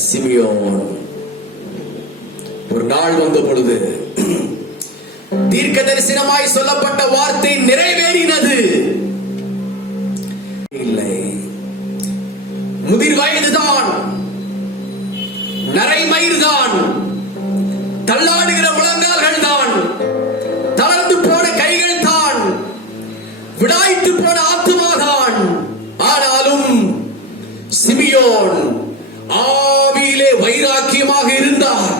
சிமியோன் ஒரு நாள் வந்த பொழுது தீர்க்க தரிசனமாய் சொல்லப்பட்ட வார்த்தை நிறைவேறினது. இல்லை, முதிர் வயதுதான், நரைமயிர்தான், தள்ளாடுகிற முழங்கால்கள் தான், தளர்ந்து போன கைகள் தான், விடாய்த்து போன ஆத்துமாதான். ஆனாலும் சிமியோன் ஆவியிலே வைராக்கியமாக இருந்தார்,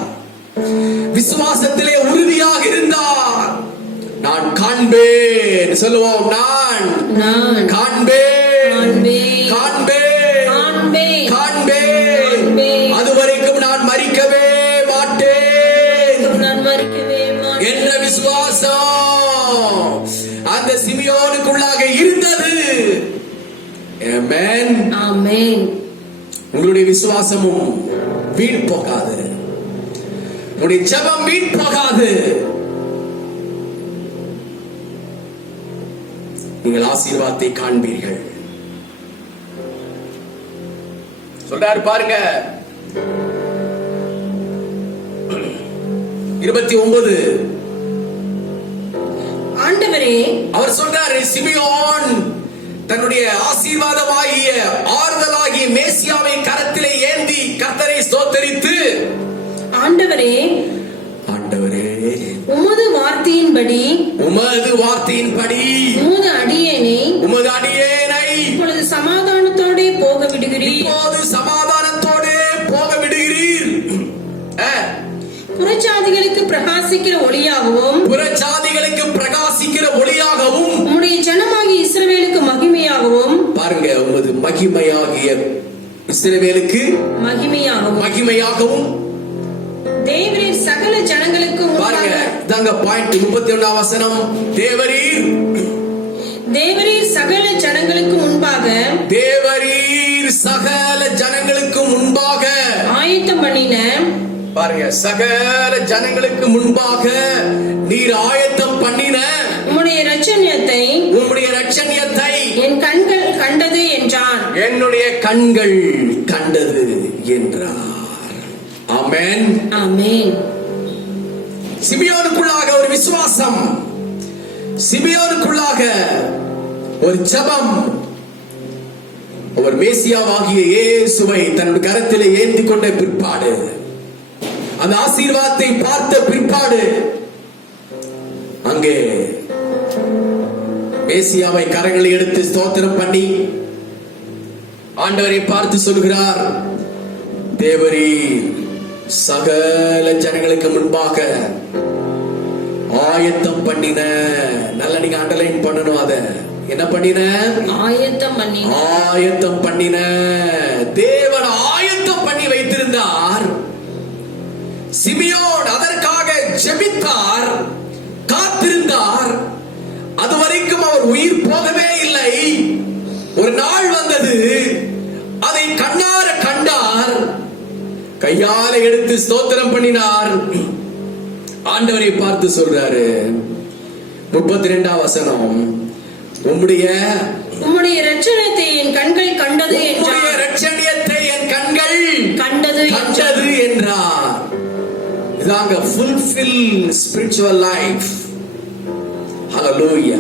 விசுவாசத்திலே உறுதியாக இருந்தார். நான் காண்பேன் சொல்லுவோம். நான் காண்பேன் காண்பேன் காண்பேன் காண்பேன். அதுவரைக்கும் நான் மரிக்கவே மாட்டேன் நான் மறிக்கவே மாட்டேன் என்ற விசுவாசம் அந்த சிமியோனுக்குள்ளாக இருந்தது. ஆமென். ஆமென். உங்களுடைய விசுவாசமும் வீண் போகாது, உங்களுடைய ஜெபம் வீண் போகாது. நீங்கள் ஆசீர்வாதத்தை காண்பீர்கள். சொல்றாரு பாருங்க 29. ஆண்டவரே, அவர் சொல்றாரு, சிமியோன் தன்னுடைய ஆசீர்வாதமாகிய ஆறுதலாகிய மேசியாவை கரத்திலே ஏந்தி கர்த்தரை ஸ்தோத்தரித்து, ஆண்டவரே ஆண்டவரே உமது வார்த்தையின்படி உமது வார்த்தையின்படி உமது அடியேனை இப்பொழுது சமாதானத்தோடே போக விடுகிறீர். இப்போது சமாதானத்தோடு போக விடுகிறீர். புறஜாதிகளுக்கு பிரகாசிக்கிற ஒளியாகவும் புறஜாதிகளுக்கு பிரகாசிக்கிற ஒளியாகவும் உம்முடைய ஜனமாகிய இஸ்ரவேலுக்கு மகிமையாகவும். பாருங்க, உமது மகிமையாகிய இஸ்ரவேலுக்கு மகிமையாகவும் தேவரீர் சகல ஜனங்களுக்கு பாருங்க, தாங்க பாயிண்ட் 31 வசனம். தேவரீர் சகல ஜனங்களுக்கு முன்பாக ஆயத்தம் பண்ணின, பாருங்க, சகல ஜனங்களுக்கு முன்பாக நீர் ஆயத்தம் பண்ணின உம்முடைய இரட்சணியத்தை என் கண்கள் கண்டது என்றான். என்னுடைய கண்கள் கண்டது என்றார். ஆமென். ஆமென். சிமியோனுக்குள்ளாக ஒரு விசுவாசம், சிமியோனுக்குள்ளாக ஒரு ஜெபம், அவர் மேசியாவாகிய இயேசுவை தன்னுடைய கரத்திலே ஏந்தி கொண்ட பிற்பாடு, அந்த ஆசீர்வாதத்தை பார்த்த பிற்பாடு, அங்கே ஏசியாவை கரங்களை எடுத்து ஸ்தோத்திரம் பண்ணி ஆண்டவரை பார்த்து சொல்கிறார், தேவரீர் சகல ஜனங்களுக்கு முன்பாக ஆயத்தம் பண்ணின. நல்லா நீங்க அண்டர்லைன் பண்ணணும். அத என்ன பண்ணின? ஆயத்தம் பண்ணின. தேவன் ஆயத்தம் பண்ணி வைத்திருந்தார். சிமியோன் அதற்காக ஜெபித்தார், காத்திருந்தார். அதுவரைக்கும் அவர் உயிர் போகவே இல்லை. ஒரு நாள் வந்தது, அதை கண்ணார கண்டார், கையால எடுத்து ஸ்தோத்திரம் பண்ணினார். ஆண்டவரை பார்த்து சொல்றாரு, 32ஆம் வசனம், உம்முடைய இரட்சணியத்தை என் கண்கள் கண்டது என்றார். இரட்சணியத்தை என் கண்கள் கண்டது என்றார். இதாங்க fulfill spiritual life. ஹalleluya.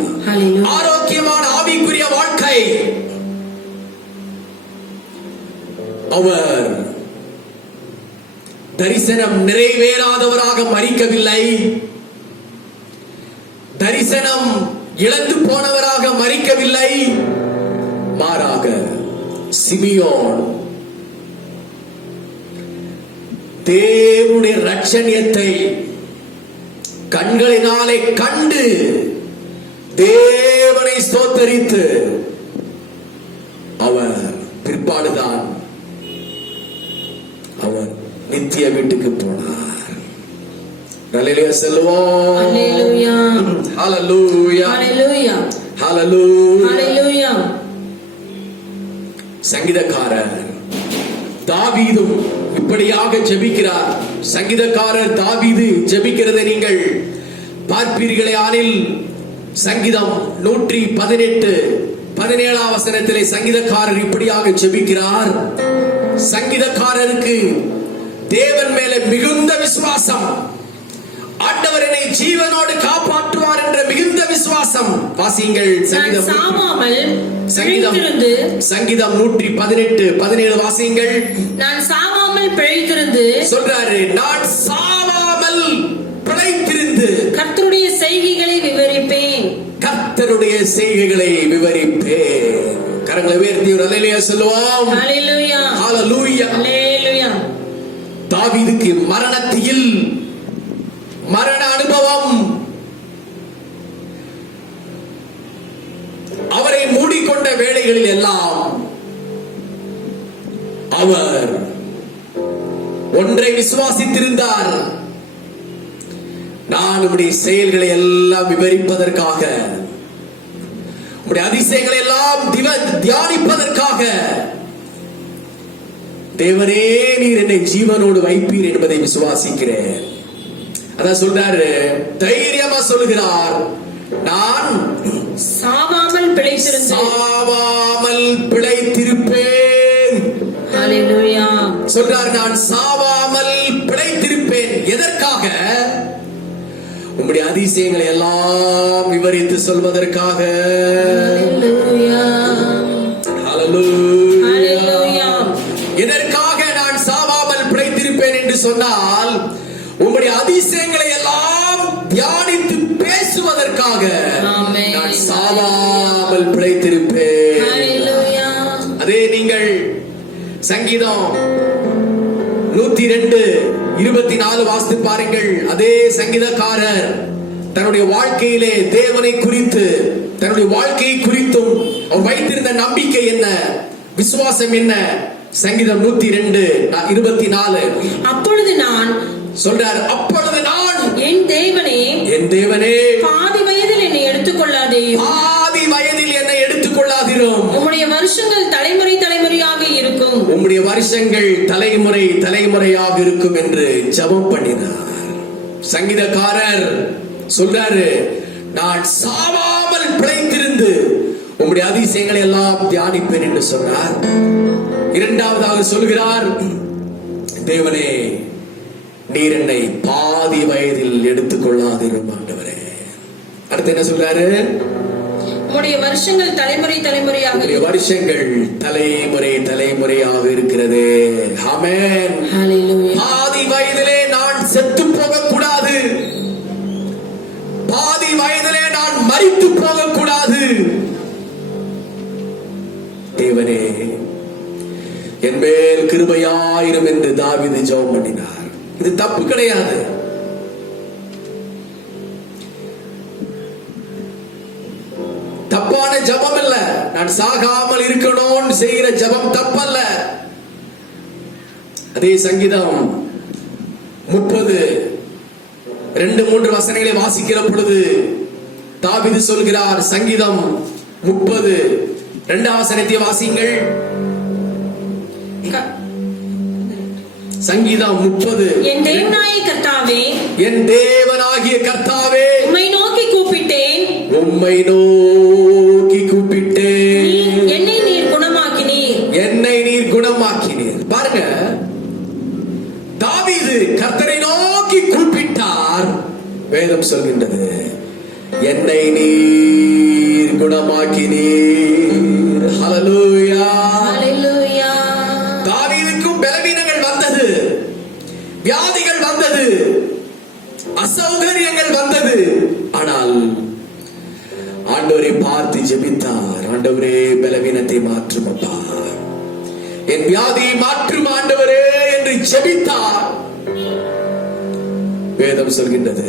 ஆரோக்கியமான ஆவிக்குரிய வாழ்க்கை. அவர் தரிசனம் நிறைவேறாதவராக மரிக்கவில்லை. தரிசனம் இழந்து போனவராக மரிக்கவில்லை. மாறாக சிமியோன் தேவனுடைய இரட்சணியத்தை கண்களினாலே கண்டு தேவனை ஸ்தோத்தரித்து அவர் பிற்பாடுதான் அவர் நித்திய வீட்டுக்கு போனார். ஹல்லேலூயா சொல்லுவோம். ஹல்லேலூயா. ஹல்லேலூயா. ஹல்லேலூயா. ஹல்லேலூயா. ஹல்லேலூயா. சங்கீதக்காரர் தாவீதும் இப்படியாக ஜெபிக்கிறார். சங்கீதக்காரர் தாவீது ஜெபிக்கிறதை நீங்கள் பார்ப்பீர்களே ஆனில் சங்கீதம் 118 17ஆம் வசனத்திலே சங்கீதக்காரர் இப்படியாக ஜெபிக்கிறார். சங்கீதக்காரருக்கு தேவன் மேல மிகுந்த விசுவாசம். ஆண்டவர் என்னை ஜீவனோடு காப்பாற்றுவார் என்ற மிகுந்த விசுவாசம். வாசியுங்கள் சங்கீதம் 118 17 வாசியுங்கள். நான் சாவாமல் பிழைத்திருந்து சொல்றாரு, நான் சாவாமல் பிழைத்திருந்து கர்த்தருடைய செய்கைகளை விவரிப்பேன். கர்த்தருடைய செய்கைகளை விவரிப்பேன். கரங்களை உயர்த்தி ஒரு அல்லேலூயா சொல்லுவோம். ஹல்லேலூயா. ஹல்லேலூயா. ஹல்லேலூயா. தாவீதுக்கு மரணத்தில் மரண அனுபவம், அவரை மூடிக்கொண்ட வேளைகளில் எல்லாம் அவர் ஒன்றை விசுவாசித்திருந்தார், நான் உம்முடைய செயல்களை எல்லாம் விவரிப்பதற்காக, உம்முடைய அதிசயங்களை எல்லாம் தியானிப்பதற்காக தேவனே நீர் என்னை ஜீவனோடு வைப்பீர் என்பதை விசுவாசிக்கிறேன். அதான் சொல்றாரு, தைரியமா சொல்லுகிறார், நான் சாவாமல் பிழைத்திருப்பேன். ஹல்லேலூயா. சொல்றார், நான் சாவாமல் பிழைத்திருப்பேன். எதற்காக? உம்முடைய அதிசயங்களை எல்லாம் விவரித்து சொல்வதற்காக. ஹல்லேலூயா. ஹல்லேலூயா. எதற்காக நான் சாவாமல் பிழைத்திருப்பேன் என்று சொன்னால், உம்முடைய அதிசயங்களை எல்லாம் தியானித்து பேசுவதற்காக நான் சாவாமல் பிழைத்திருப்பேன். அதே நீங்கள் சங்கீதம் 102:24 வாசித்து பாருங்கள். அதே சங்கீதக்காரர் தன்னுடைய வாழ்க்கையிலே தேவனை குறித்து, தன்னுடைய வாழ்க்கையை குறித்தும் அவர் வைத்திருந்த நம்பிக்கை என்ன, விசுவாசம் என்ன? சங்கீதம் 102:24. அப்பொழுது நான் சொல்றார், அப்பொழுது நான் என் தேவனே பாதி வயதில் என்னை எடுத்துக்கொள்ளாதேயும், உம்முடைய வருஷங்கள் தலைமுறை தலைமுறையாக இருக்கும், உம்முடைய வருஷங்கள் தலைமுறை தலைமுறையாக இருக்கும் என்று ஜெபம் பண்ணினார். சங்கீதக்காரர் சொல்றாரு, நான் சாவாமல் பிழைத்திருந்து உம்முடைய அதிசயங்களை எல்லாம் தியானிப்பேன் என்று சொன்னார். இரண்டாவதாக சொல்கிறார், தேவனே நீர் என்னை பாதி வயதில் எடுத்துக்கொள்ளாதிரும் ஆண்டவரே. அடுத்து என்ன சொல்றாரு? உம்முடைய வருஷங்கள் தலைமுறை தலைமுறையாக, உம்முடைய வருஷங்கள் தலைமுறை தலைமுறையாக இருக்கிறது. ஆமென். ஹல்லேலூயா. பாதி வயதிலே நான் செத்து போக கூடாது, பாதி வயதிலே நான் மரித்து போக கூடாது. என் மேல் கிருபையாயிரும் என்று தாவீது ஜெபம் பண்ணினார். இது தப்பு கிடையாது. தப்பான ஜெபம் இல்ல. நான் சாகாமல் இருக்கணும்னு செய்கிற ஜெபம் தப்பல்ல. அதே சங்கீதம் 30:2-3 வசனங்களை வாசிக்கிற பொழுது தாவீது சொல்கிறார். சங்கீதம் 30:2 வசனத்தை வாசிங்கள். சங்கீதம் 30. என் தேவனாகிய கர்த்தாவே, என் தேவனாகிய கர்த்தாவே, உம்மை நோக்கி கூப்பிட்டேன், உம்மை நோக்கி கூப்பிட்டேன், என்னை நீர் குணமாக்கினீர், என்னை நீர் குணமாக்கினீர். பாருங்க, தாவீது கர்த்தரை நோக்கி கூப்பிட்டார். வேதம் சொல்கின்றது, என்னை நீர் குணமாக்கினீர். ஹல்லேலூயா, ஹல்லேலூயா. தாவீதுக்கும் பலவீனங்கள் வந்தது, வியாதிகள் வந்தது, அசௌகரியங்கள் வந்தது. ஆனால் ஆண்டவரை பார்த்து ஜெபித்தார். ஆண்டவரே, பலவீனத்தை மாற்றும் அப்பா, என் வியாதியை மாற்றும் ஆண்டவரே என்று ஜெபித்தார். வேதம் சொல்கின்றது,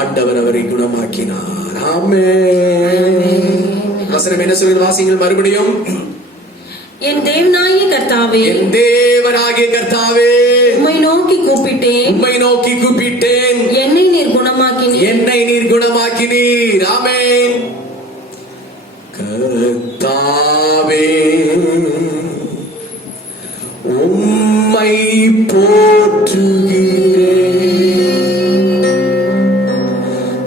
ஆண்டவர் அவரை குணமாக்கினார். ஆமென். வசனம் என்ன சொல்கிறது? வாசிங்கள் மறுபடியும். என் தேவனாகிய கர்த்தாவே, என் தேவனாகிய கர்த்தாவே, உம்மை நோக்கி கூப்பிட்டேன், உம்மை நோக்கி கூப்பிட்டேன், என்னை நீர் குணமாக்கினீர், என்னை நீர் குணமாக்கினீர். ஆமென். கர்த்தாவே, உம்மை போற்றுகிறேன்,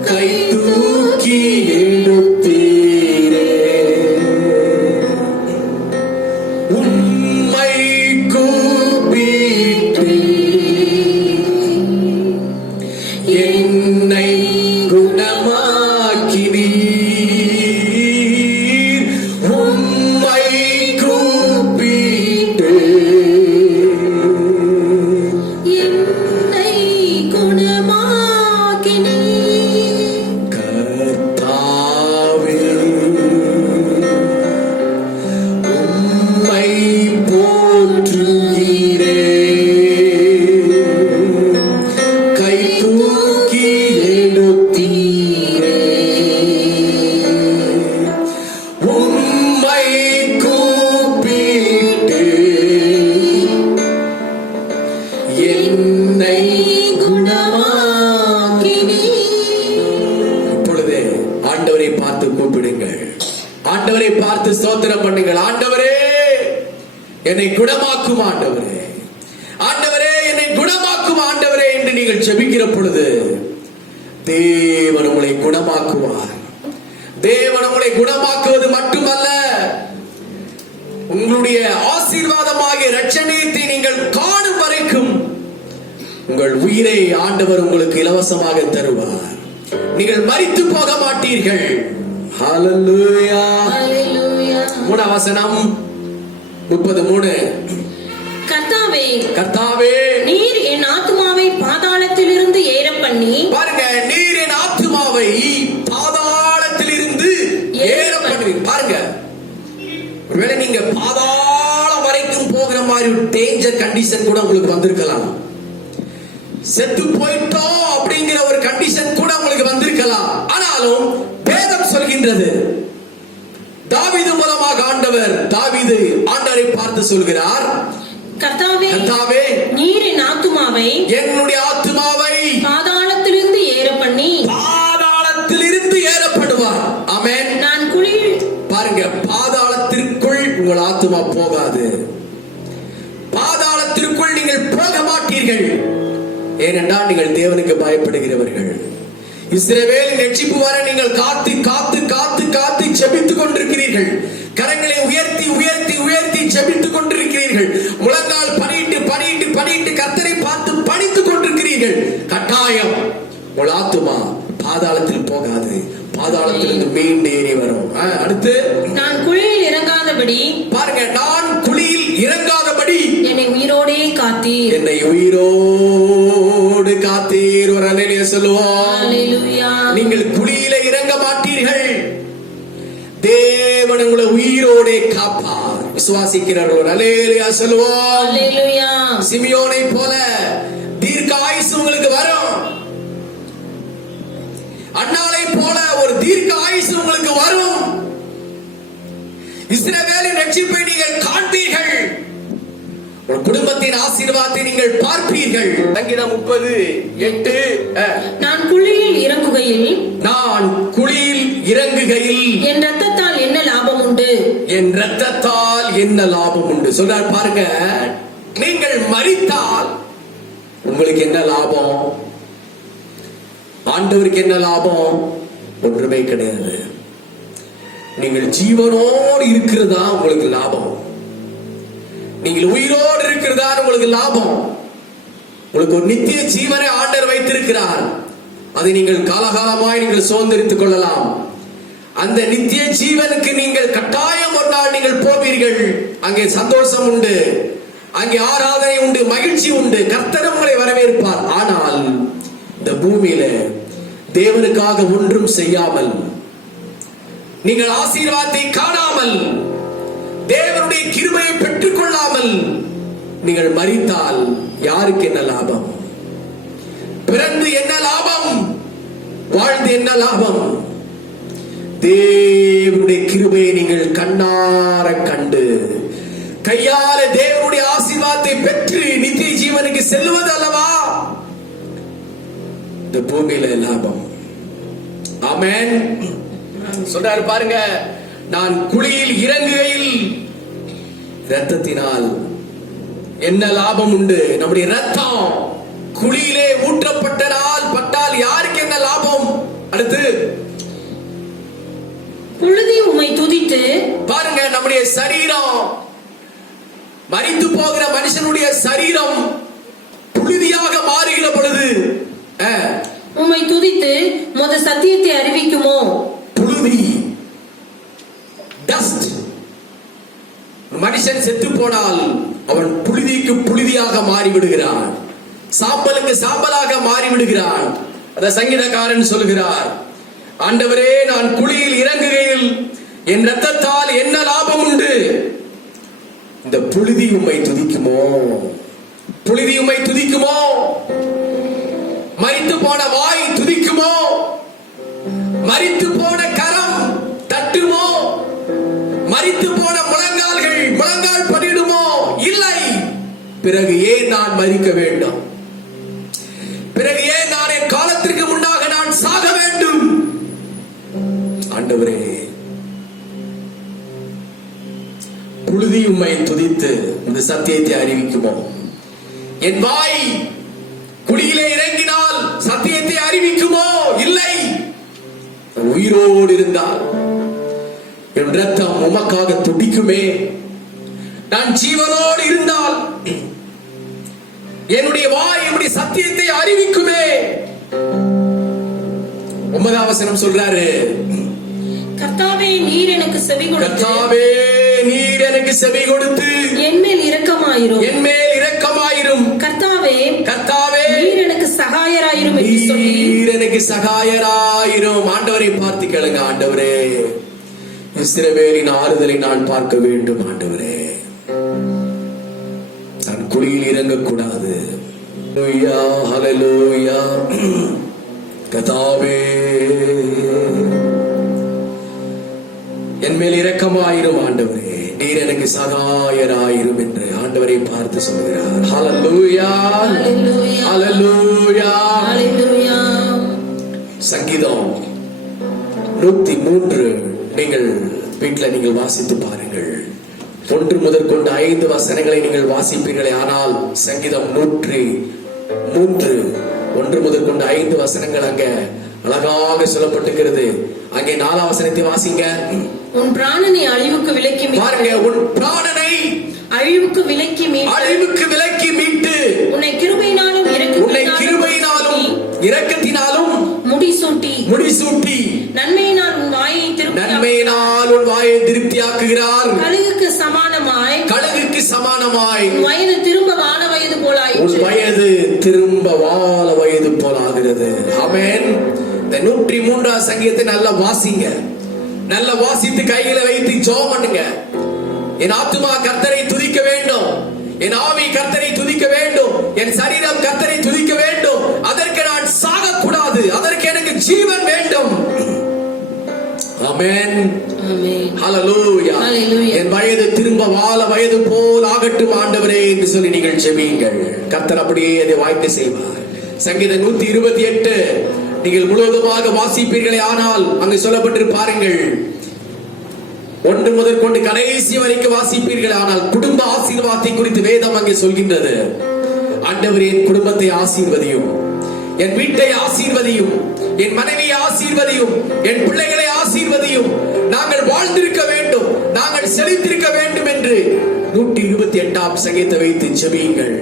கை தூக்கி எடுத்தீரே, உம்மை கூப்பிட்டு என்னை குணமாக்கினீர், உம்மை கூப்பிட்டு என்னை குணமாக்கினீர். கர்த்தாவே, உம்மை போற்றுகிறேன், கை தூக்கி எடுத்தீரே, உம்மை கூப்பிட்டு என்னை குணமாக்கினீர். இப்பொழுது ஆண்டவரை பார்த்து கூப்பிடுங்கள். ஆண்டவரை பார்த்து ஸ்தோத்திரம் பண்ணுங்கள். ஆண்டவரே, என்னை குணமாக்கும் ஆண்டவரே, ஆண்டவரே, என்னை குணமாக்கும் ஆண்டவரே என்று நீங்கள் ஜெபிக்கிற பொழுது தேவன் உங்களை குணமாக்குவார். தேவன் உங்களை குணமாக்குவது மட்டுமல்ல, உங்களுடைய ஆசீர்வாதமாகிய இரட்சணியத்தை நீங்கள் காணும் வரைக்கும் உங்கள் உயிரை ஆண்டவர் உங்களுக்கு இலவசமாக தருவார். நீங்கள் மரித்து போக மாட்டீர்கள். ஹல்லேலூயா. ஹல்லேலூயா. 3 வசனம் 33. கர்த்தாவே, கர்த்தாவே, நீர் என் ஆத்துமாவை பாதாளத்திலிருந்து ஏற பண்ணி, பாருங்க, நீர் என் ஆத்துமாவை பாதாளத்திலிருந்து ஏற பண்ணுவீங்க. பாருங்க, ஒருவேளை நீங்க பாதாளம் வரைக்கும் போகிற மாதிரி ஒரு டேஞ்சர் கண்டிஷன் கூட உங்களுக்கு வந்திருக்கலாம். செத்து போயிட்டோம் அப்படிங்கிற ஒரு கண்டிஷன் கூட உங்களுக்கு வந்திருக்கலாம். ஆனாலும் வேதம் சொல்கின்றது, தாவீது மூலமாக ஆண்டவர், தாவீது ஆண்டவரை பார்த்து சொல்கிறார், கர்த்தாவே, கர்த்தாவே, நீர் என் ஆத்துமாவை என்னுடைய ஆத்துமாவை பாதாளத்திலிருந்து ஏற பண்ணி, பாதாளத்திலிருந்து ஏறப்படுவார். ஆமென். நான் குழியில், பாருங்க, பாதாளத்திற்குள் உங்கள் ஆத்துமா போகாது. பாதாளத்திற்குள் நீங்கள் போக மாட்டீர்கள். ஏனென்றால் நீங்கள் தேவனுக்கு பயப்படுகிறவர்கள். இஸ்ரவேலின் ரட்சிப்பு வர நீங்கள் காத்து காத்து காத்து காத்து ஜெபித்துக் கொண்டிருக்கிறீர்கள். கரங்களை உயர்த்தி உயர்த்தி உயர்த்தி ஜெபித்துக் கொண்டிருக்கிறீர்கள். முழங்கால் பணியிட்டு பணியிட்டு பணியிட்டு கர்த்தரை பார்த்து பணித்துக் கொண்டிருக்கிறீர்கள். கட்டாயம் உங்கள் ஆத்துமா பாதாளத்தில் போகாது. பாதாளத்திலிருந்து மீண்டு ஏறி வரும். அடுத்து, நான் குழியில் இறங்காதபடி, பாருங்க, நான் குழியில் இறங்காதபடி என்னை உயிரோடே காத்தீர், என்னை உயிரோடு காத்தீர். ஒரு அல்லேலூயா சொல்லுவோம். ஹல்லேலூயா. நீங்கள் குழியில இறங்க மாட்டீர்கள். தேவன் உங்களை உயிரோடே காப்பார். விசுவாசிக்கிறவர்கள் அல்லேலூயா சொல்லுவோம். அல்லேலூயா. சிமியோனை போல தீர்க்க ஆயுசு உங்களுக்கு வரும். அன்னாளை போல ஒரு தீர்க்க ஆயுசு உங்களுக்கு வரும். இஸ்ரவேலின் ரட்சிப்பை நீங்கள் காண்பீர்கள். ஒரு குடும்பத்தின் ஆசீர்வாதத்தை நீங்கள் பார்ப்பீர்கள். சங்கீதம் 30:8. நான் குழியில் இறங்குகையில் என் ரத்தத்தால் என்ன லாபம் உண்டு? என் ரத்தத்தால் என்ன லாபம் உண்டு சொல்றார் பாருங்க. நீங்கள் மரித்தால் உங்களுக்கு என்ன லாபம்? ஆண்டவருக்கு என்ன லாபம்? ஒன்றுமே கிடையாது. நீங்கள் ஜீவனோடு இருக்கிறதா உங்களுக்கு லாபம். நீங்கள் உயிரோடு இருக்கிறதா உங்களுக்கு லாபம். உங்களுக்கு ஒரு நித்திய ஜீவனை ஆண்டவர் வைத்திருக்கிறார். அதை நீங்கள் காலகாலமாய் நீங்கள் சுதந்திரித்துக் கொள்ளலாம். அந்த நித்திய ஜீவனுக்கு நீங்கள் கட்டாயம் ஒரு நாள் நீங்கள் போவீர்கள். அங்கே சந்தோஷம் உண்டு, அங்கே ஆராதனை உண்டு, மகிழ்ச்சி உண்டு, கர்த்தர் உங்களை வரவேற்பார். ஆனால் இந்த பூமியில தேவனுக்காக ஒன்றும் செய்யாமல், நீங்கள் ஆசீர்வாதத்தை காணாமல், தேவனுடைய கிருபையை பெற்றுக் கொள்ளாமல் நீங்கள் மரித்தால் யாருக்கு என்ன லாபம்? பிறந்து என்ன லாபம்? வாழ்ந்து என்ன லாபம்? தேவனுடைய கிருபையை நீங்கள் கண்ணார கண்டு கையால தேவனுடைய ஆசீர்வாதத்தை பெற்று நித்திய ஜீவனுக்கு செல்வது அல்லவா இந்த பூமியில லாபம். ஆமென். சொல்றாரு பாருங்க. நான் குழியில் இறங்குகையில் இரத்தத்தினால் என்ன லாபம் உண்டு? நம்முடைய ரத்தம் குழியிலே பட்டால் யாருக்கு என்ன லாபம்? அடுத்து புழுதி உம்மை துதித்து. பாருங்க, நம்முடைய சரீரம், மரித்து போகிற மனுஷனுடைய சரீரம் புழுதியாக மாறுகிற பொழுது உம்மை துதித்து முத சத்தியத்தை அறிவிக்குமோ? புழுதி, டஸ்ட். மனுஷன் செத்து போனால் அவன் புழுதிக்கு புழுதியாக மாறிவிடுகிறான், சாம்பலுக்கு சாம்பலாக மாறிவிடுகிறான். அத சங்கீதக்காரன் சொல்கிறார், ஆண்டவரே நான் குழியில் இறங்குகையில் என் ரத்தத்தால் என்ன லாபம் உண்டு? இந்த புழுதி உம்மை துதிக்குமோ? புழுதி உம்மை துதிக்குமோ? மரித்து போன வாய் துதிக்குமோ? மரித்து போன கரம் தட்டுமோ? மரித்து போன முழங்கால் படிடுமோ? இல்லை. பிறகு ஏன் நான் மரிக்க வேண்டும்? பிறகு ஏன் நான் என் காலத்திற்கு முன்னாக நான் சாக வேண்டும்? ஆண்டவரே, புழுதி உம்மை துதித்து இந்த சத்தியத்தை அறிவிக்குமோ? என் வாய் குழியிலே இறங்கினால் சத்தியத்தை அறிவிக்குமோ? இல்லை. உயிரோடு இருந்தால் என் ரத்தம் உமக்காக துடிக்குமே. நான் ஜீவனோடு இருந்தால் என்னுடைய வாய் என்னுடைய சத்தியத்தை அறிவிக்குமே. 9ஆம் வசனம் சொல்றாரு, கர்த்தாவே நீர் எனக்கு செவி கொடுத்து. கர்த்தாவே நீர் எனக்கு செவி கொடுத்து என்மேல் இரக்கமாயிரும். என்மேல் இரக்கமாயிரும். கர்த்தாவே கர்த்தாவே நீர் எனக்கு சகாயராயிரும் என்று சொல்லி. நீர் எனக்கு சகாயராயிரும். ஆண்டவரை பார்த்து கேளுங்க. ஆண்டவரே, இஸ்ரவேலின் ஆறுதலை நான் பார்க்க வேண்டும். ஆண்டவரே, நான் குழியில் இறங்கக்கூடாது. ஹல்லேலூயா, ஹல்லேலூயா. கர்த்தாவே என் மேல் இரக்கமாயிரும். ஆண்டவரே, நீர் எனக்கு சகாயராயிரும் என்று ஆண்டவரை பார்த்து சொல்கிறார். ஹல்லேலூயா, ஹல்லேலூயா, ஹல்லேலூயா. சங்கீதம் 103 நீங்கள் வீட்டில் நீங்கள் வாசித்து பாருங்கள். 1 முதற்கொண்டு 5 வசனங்களை நீங்கள் வாசிப்பீர்களே. ஆனால் சங்கீதம் 103 1 முதற்கொண்டு 5 வசனங்கள் அங்க அழகாக சொல்லப்பட்டிருக்கிறது. அங்கே 4ஆம் வசனத்தை வாசிங்க. உன் பிராணனை அழிவுக்கு விலக்கி பாருங்க. உன் பிராணனை அழிவுக்கு விலக்கி மீட்டு உன்னை கிருபையினாலும் இரக்கத்தினாலும் முடிசூட்டி நன்மையினால் உன் வாயை திருப்தியாக்குகிறார். கழுகுக்கு சமானமாய் உன் வயது திரும்ப வாழ வயது போலாகிறது. ஆமென். இந்த 103ஆம் சங்கீதத்தை நல்லா வாசிங்க. நல்லா வாசித்து கையில வைத்து ஜெபம் பண்ணுங்க. என் ஆத்துமா கர்த்தரை துதிக்க வேண்டும், என் ஆவி கர்த்தரை துதிக்க வேண்டும், என் சரீரம் கர்த்தரை துதிக்க வேண்டும். அதற்கு நான் சாகக்கூடாது, அதற்கு எனக்கு ஜீவன் வேண்டும். ஆமென், ஹல்லேலூயா. என் வயது திரும்ப வாழ வயது போல் ஆகட்டும் ஆண்டவரே என்று சொல்லி நீங்கள் ஜெபியுங்கள். கர்த்தர் அப்படியே அதை வாய்க்க செய்வார். சங்கீதம் 128 நீங்கள் முழுவதுமாக வாசிப்பீர்களே ஆனால் அங்கு சொல்லப்பட்டிருப்பாருங்கள், 1 முதல் கொண்டு கடைசி வரைக்கும் வாசிப்பீர்கள். ஆனால் குடும்ப ஆசீர்வாதத்தை குறித்து வேதம் அங்கே சொல்கின்றது. ஆண்டவர் என் குடும்பத்தை ஆசீர்வதியும், என் வீட்டை ஆசீர்வதியும், என் மனைவியை ஆசீர்வதியும், என் பிள்ளைகளை ஆசீர்வதியும், நாங்கள் வாழ்ந்திருக்க வேண்டும், நாங்கள் செழித்திருக்க வேண்டும் என்று 128ஆம் சங்கீதத்தை வைத்து ஜெபியுங்கள்.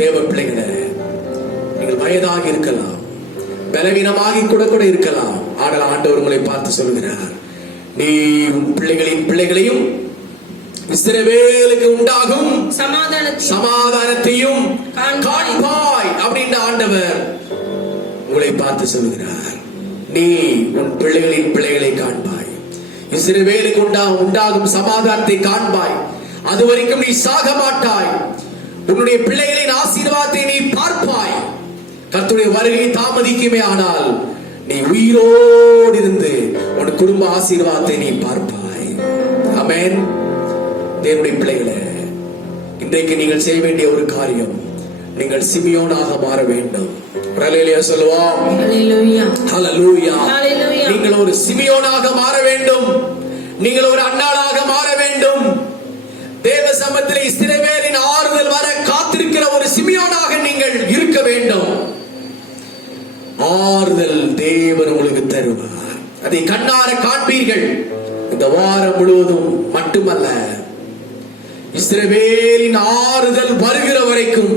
தேவ பிள்ளைகளே, நீங்கள் வயதாக இருக்கலாம், பலவீனமாகி கூட இருக்கலாம். ஆனால் ஆண்டவர் உங்களை பார்த்து சொல்கிறார், நீ உன் பிள்ளைகளின் பிள்ளைகளையும் இஸ்ரவேலுக்கு உண்டாகும் சமாதானத்தையும் காண்பாய் அப்படின்ற ஆண்டவர் உங்களை பார்த்து சொல்கிறார். நீ உன் பிள்ளைகளின் பிள்ளைகளை காண்பாய், இஸ்ரவேலுக்கு உண்டாகும் சமாதானத்தை காண்பாய். அதுவரைக்கும் நீ சாக மாட்டாய். உன்னுடைய பிள்ளைகளின் ஆசீர்வாதத்தை நீ பார்ப்பாய். கர்த்தருடைய வருகை தாமதிக்குமே ஆனால் நீ உயிரோடு இருந்து உன் குடும்ப ஆசீர்வாதத்தை நீ பார்ப்பாய். ஆமென். தேவனுடைய பிள்ளைகளே, இன்றைக்கு நீங்கள் செய்ய வேண்டிய ஒரு காரியம், நீங்கள் சிமியோனாக மாற வேண்டும். ஹல்லேலூயா சொல்லுவோம். ஹல்லேலூயா, ஹல்லேலூயா. நீங்கள் ஒரு சிமியோனாக மாற வேண்டும். நீங்கள் ஒரு அன்னாளாக மாற வேண்டும். தேவ சமூகத்தில் இஸ்ரவேலின் ஆறுதல் வர காத்திருக்கிற ஒரு சிமியோனாக நீங்கள் இருக்க வேண்டும். ஆறுதல் தேவன் உங்களுக்கு தருவார். அதை கண்ணார காண்பீர்கள். இந்த வாரம் முழுவதும் மட்டுமல்ல, இஸ்ரவேலின் ஆறுதல் வருகிற வரைக்கும்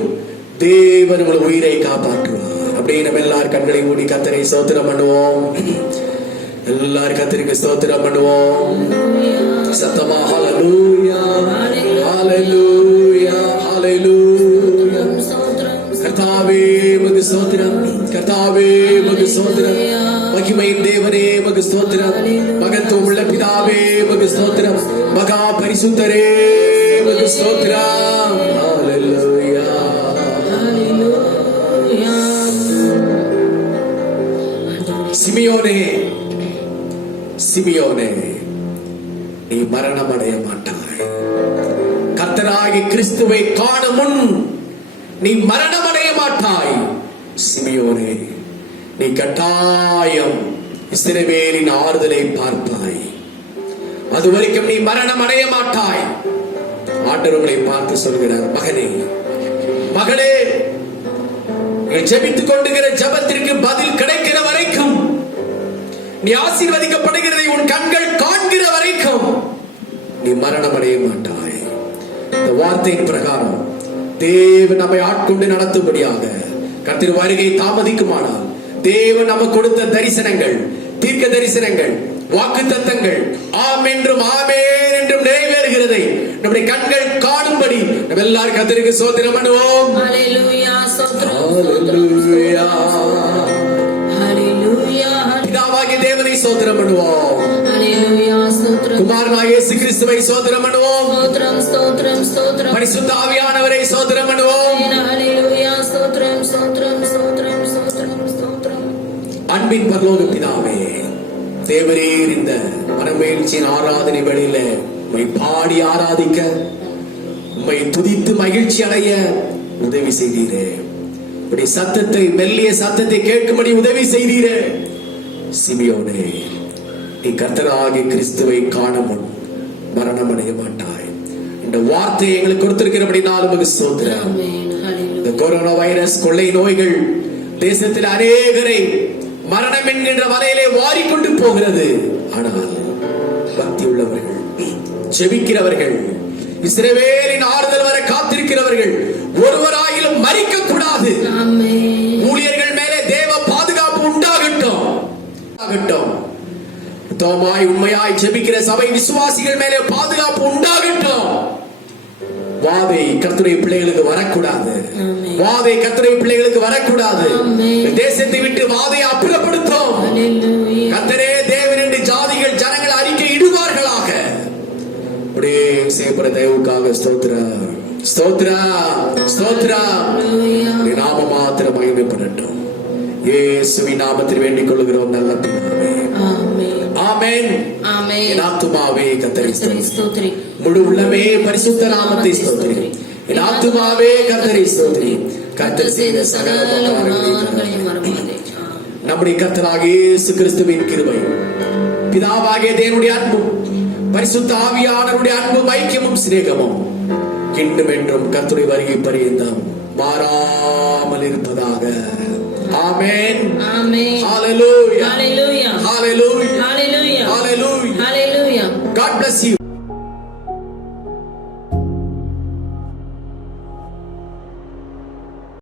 தேவன் உங்கள் உயிரை காப்பாற்றுவார். அப்படியே நம்ம எல்லாரும் கண்களை மூடி கர்த்தரை ஸ்தோத்திரம் பண்ணுவோம். எல்லாரும் கர்த்தருக்கு ஸ்தோத்திரம் பண்ணுவோம். சத்தமா ஹல்லேலூயா, ஹல்லேலூயா, ஹல்லேலூயா. கர்த்தாவே உமக்கு ஸ்தோத்திரம், கர்த்தாவே உமக்கு ஸ்தோத்திரம். மகிமையின் தேவனே உமக்கு ஸ்தோத்திரம். மகத்துவம் உள்ள பிதாவே உமக்கு ஸ்தோத்திரம். மகா பரிசுத்தரே உமக்கு ஸ்தோத்திரம். ஹல்லேலூயா, ஹல்லேலூயா. சிமியோனே, சிமியோனே, நீ மரணம் அடைய மாட்டாய். கர்த்தராகிய கிறிஸ்துவை காணும் முன் நீ மரணம் அடைய மாட்டாய். சிமியோனே, நீ கட்டாயம் இஸ்ரவேலின் ஆறுதலை பார்ப்பாய். அதுவரைக்கும் நீ மரணம் அடைய மாட்டாய். ஆண்டவர் உங்களை பார்த்து சொல்கிறார், மகனே, மகளே, ஜெபித்துக் கொண்டிருக்கிற ஜெபத்திற்கு பதில் கிடைக்கிற வரைக்கும், நீ ஆசீர்வதிக்கப்படுகிறதை உன் கண்கள் காண்கிற வரைக்கும் நீ மரணம் அடைய மாட்டாய். இந்த வார்த்தையின் பிரகாரம் தேவன் நம்மை ஆட்கொண்டு நடத்தும்படியாக கர்த்தர் வருகை தாமதிக்குமானால் தேவன் நமக்கு கொடுத்த தரிசனங்கள், தீர்க்க தரிசனங்கள், வாக்கு தத்தங்கள் ஆம் என்றும் ஆமென் என்றும் நிறைவேறுகிறதை நம்முடைய கண்கள் காணும்படி நம்ம எல்லாரும் கர்த்தருக்கு ஸ்தோத்திரம் பண்ணுவோம். ஹல்லேலூயா, ஹல்லேலூயா, ஹல்லேலூயா. பிதாவாகிய தேவனை ஸ்தோத்திரம் பண்ணுவோம். ஹல்லேலூயா, ஸ்தோத்திரம். குமாரனாகிய இயேசு கிறிஸ்துவை ஸ்தோத்திரம் பண்ணுவோம். ஸ்தோத்திரம், ஸ்தோத்திரம், ஸ்தோத்திரம். பரிசுத்த ஆவியானவரை ஸ்தோத்திரம் பண்ணுவோம். ஹல்லேலூயா, ஸ்தோத்திரம், ஸ்தோத்திரம், ஸ்தோத்திரம், ஸ்தோத்திரம், ஸ்தோத்திரம். அன்பின் பரலோக பிதாவே, தேவரீர் இந்த மனமகிழ்ச்சியின் ஆராதனை வேளையில உம்மை பாடி ஆராதிக்க, உம்மை துதித்து மகிழ்ச்சி அடைய உதவி செய்தீரே. உம்முடைய சத்தத்தை, மெல்லிய சத்தத்தை கேட்கும்படி உதவி செய்தீரே. சிமியோனே, நீ கர்த்தராகிய கிறிஸ்துவை காணும் முன் மரணம் அடைய மாட்டாய். இந்த வார்த்தையை எங்களுக்கு கொடுத்திருக்கிறபடினால் உமக்கு ஸ்தோத்திரம். இந்த கொரோனா வைரஸ் கொள்ளை நோய்கள் தேசத்தில் அநேகரை மரணம் என்கின்ற வலையிலே வாரிக்கொண்டு போகிறது. ஆனால் பக்தி உள்ளவர்கள், ஜெபிக்கிறவர்கள், இஸ்ரவேலின் ஆறுதல் வர காத்திருக்கிறவர்கள் ஒருவராயிலும் மரிக்க கூடாது. ஊழியர்கள் மேலே தேவ பாதுகாப்பு உண்டாகட்டும். உண்மையாய் ஜெபிக்கிற சபை விசுவாசிகள் மேலே பாதுகாப்பு உண்டாகட்டும். வாதை கர்த்தருடைய பிள்ளைகளுக்கு வரக்கூடாது. வாதை கர்த்தருடைய பிள்ளைகளுக்கு வரக்கூடாது. தேசத்தை விட்டு வாதை அப்புறப்படுத்தும். கர்த்தரே தேவன் என்று ஜாதிகள் ஜனங்கள் அறிக்கை இடுவார்களாக. செய்யப்பட தயவுக்காக ஸ்தோத்ரா ஸ்தோத்ரா ஸ்தோத்ரா. நீ நாம மாத்திரம் மகிமைப்படட்டும். இயேசுவின் நாமத்தில் வேண்டிக் கொள்கிறோம் நல்ல பிதாவே. ஆமென். என் ஆத்துமாவே கர்த்தரை ஸ்தோத்திரி. முழு உள்ளமே பரிசுத்த நாமத்தை ஸ்தோத்திரி. என் ஆத்துமாவே கர்த்தரை ஸ்தோத்திரி. கர்த்தர் செய்த சகல உபகாரங்களையும் மறவாதே. நம்முடைய கர்த்தராகிய இயேசு கிறிஸ்துவின் கிருபை, பிதாவாகிய தேவனுடைய அன்பும் பரிசுத்த ஆவியானவருடைய அன்பும் ஐக்கியமும் சிநேகமும் இன்றும் என்றும் கர்த்தருடைய வருகை பரியந்தம் மாறாமல் இருப்பதாக. ஆமென். ஆமென். ஹalleluya. Hallelujah. Hallelujah. Hallelujah. Hallelujah. Hallelujah. God bless you.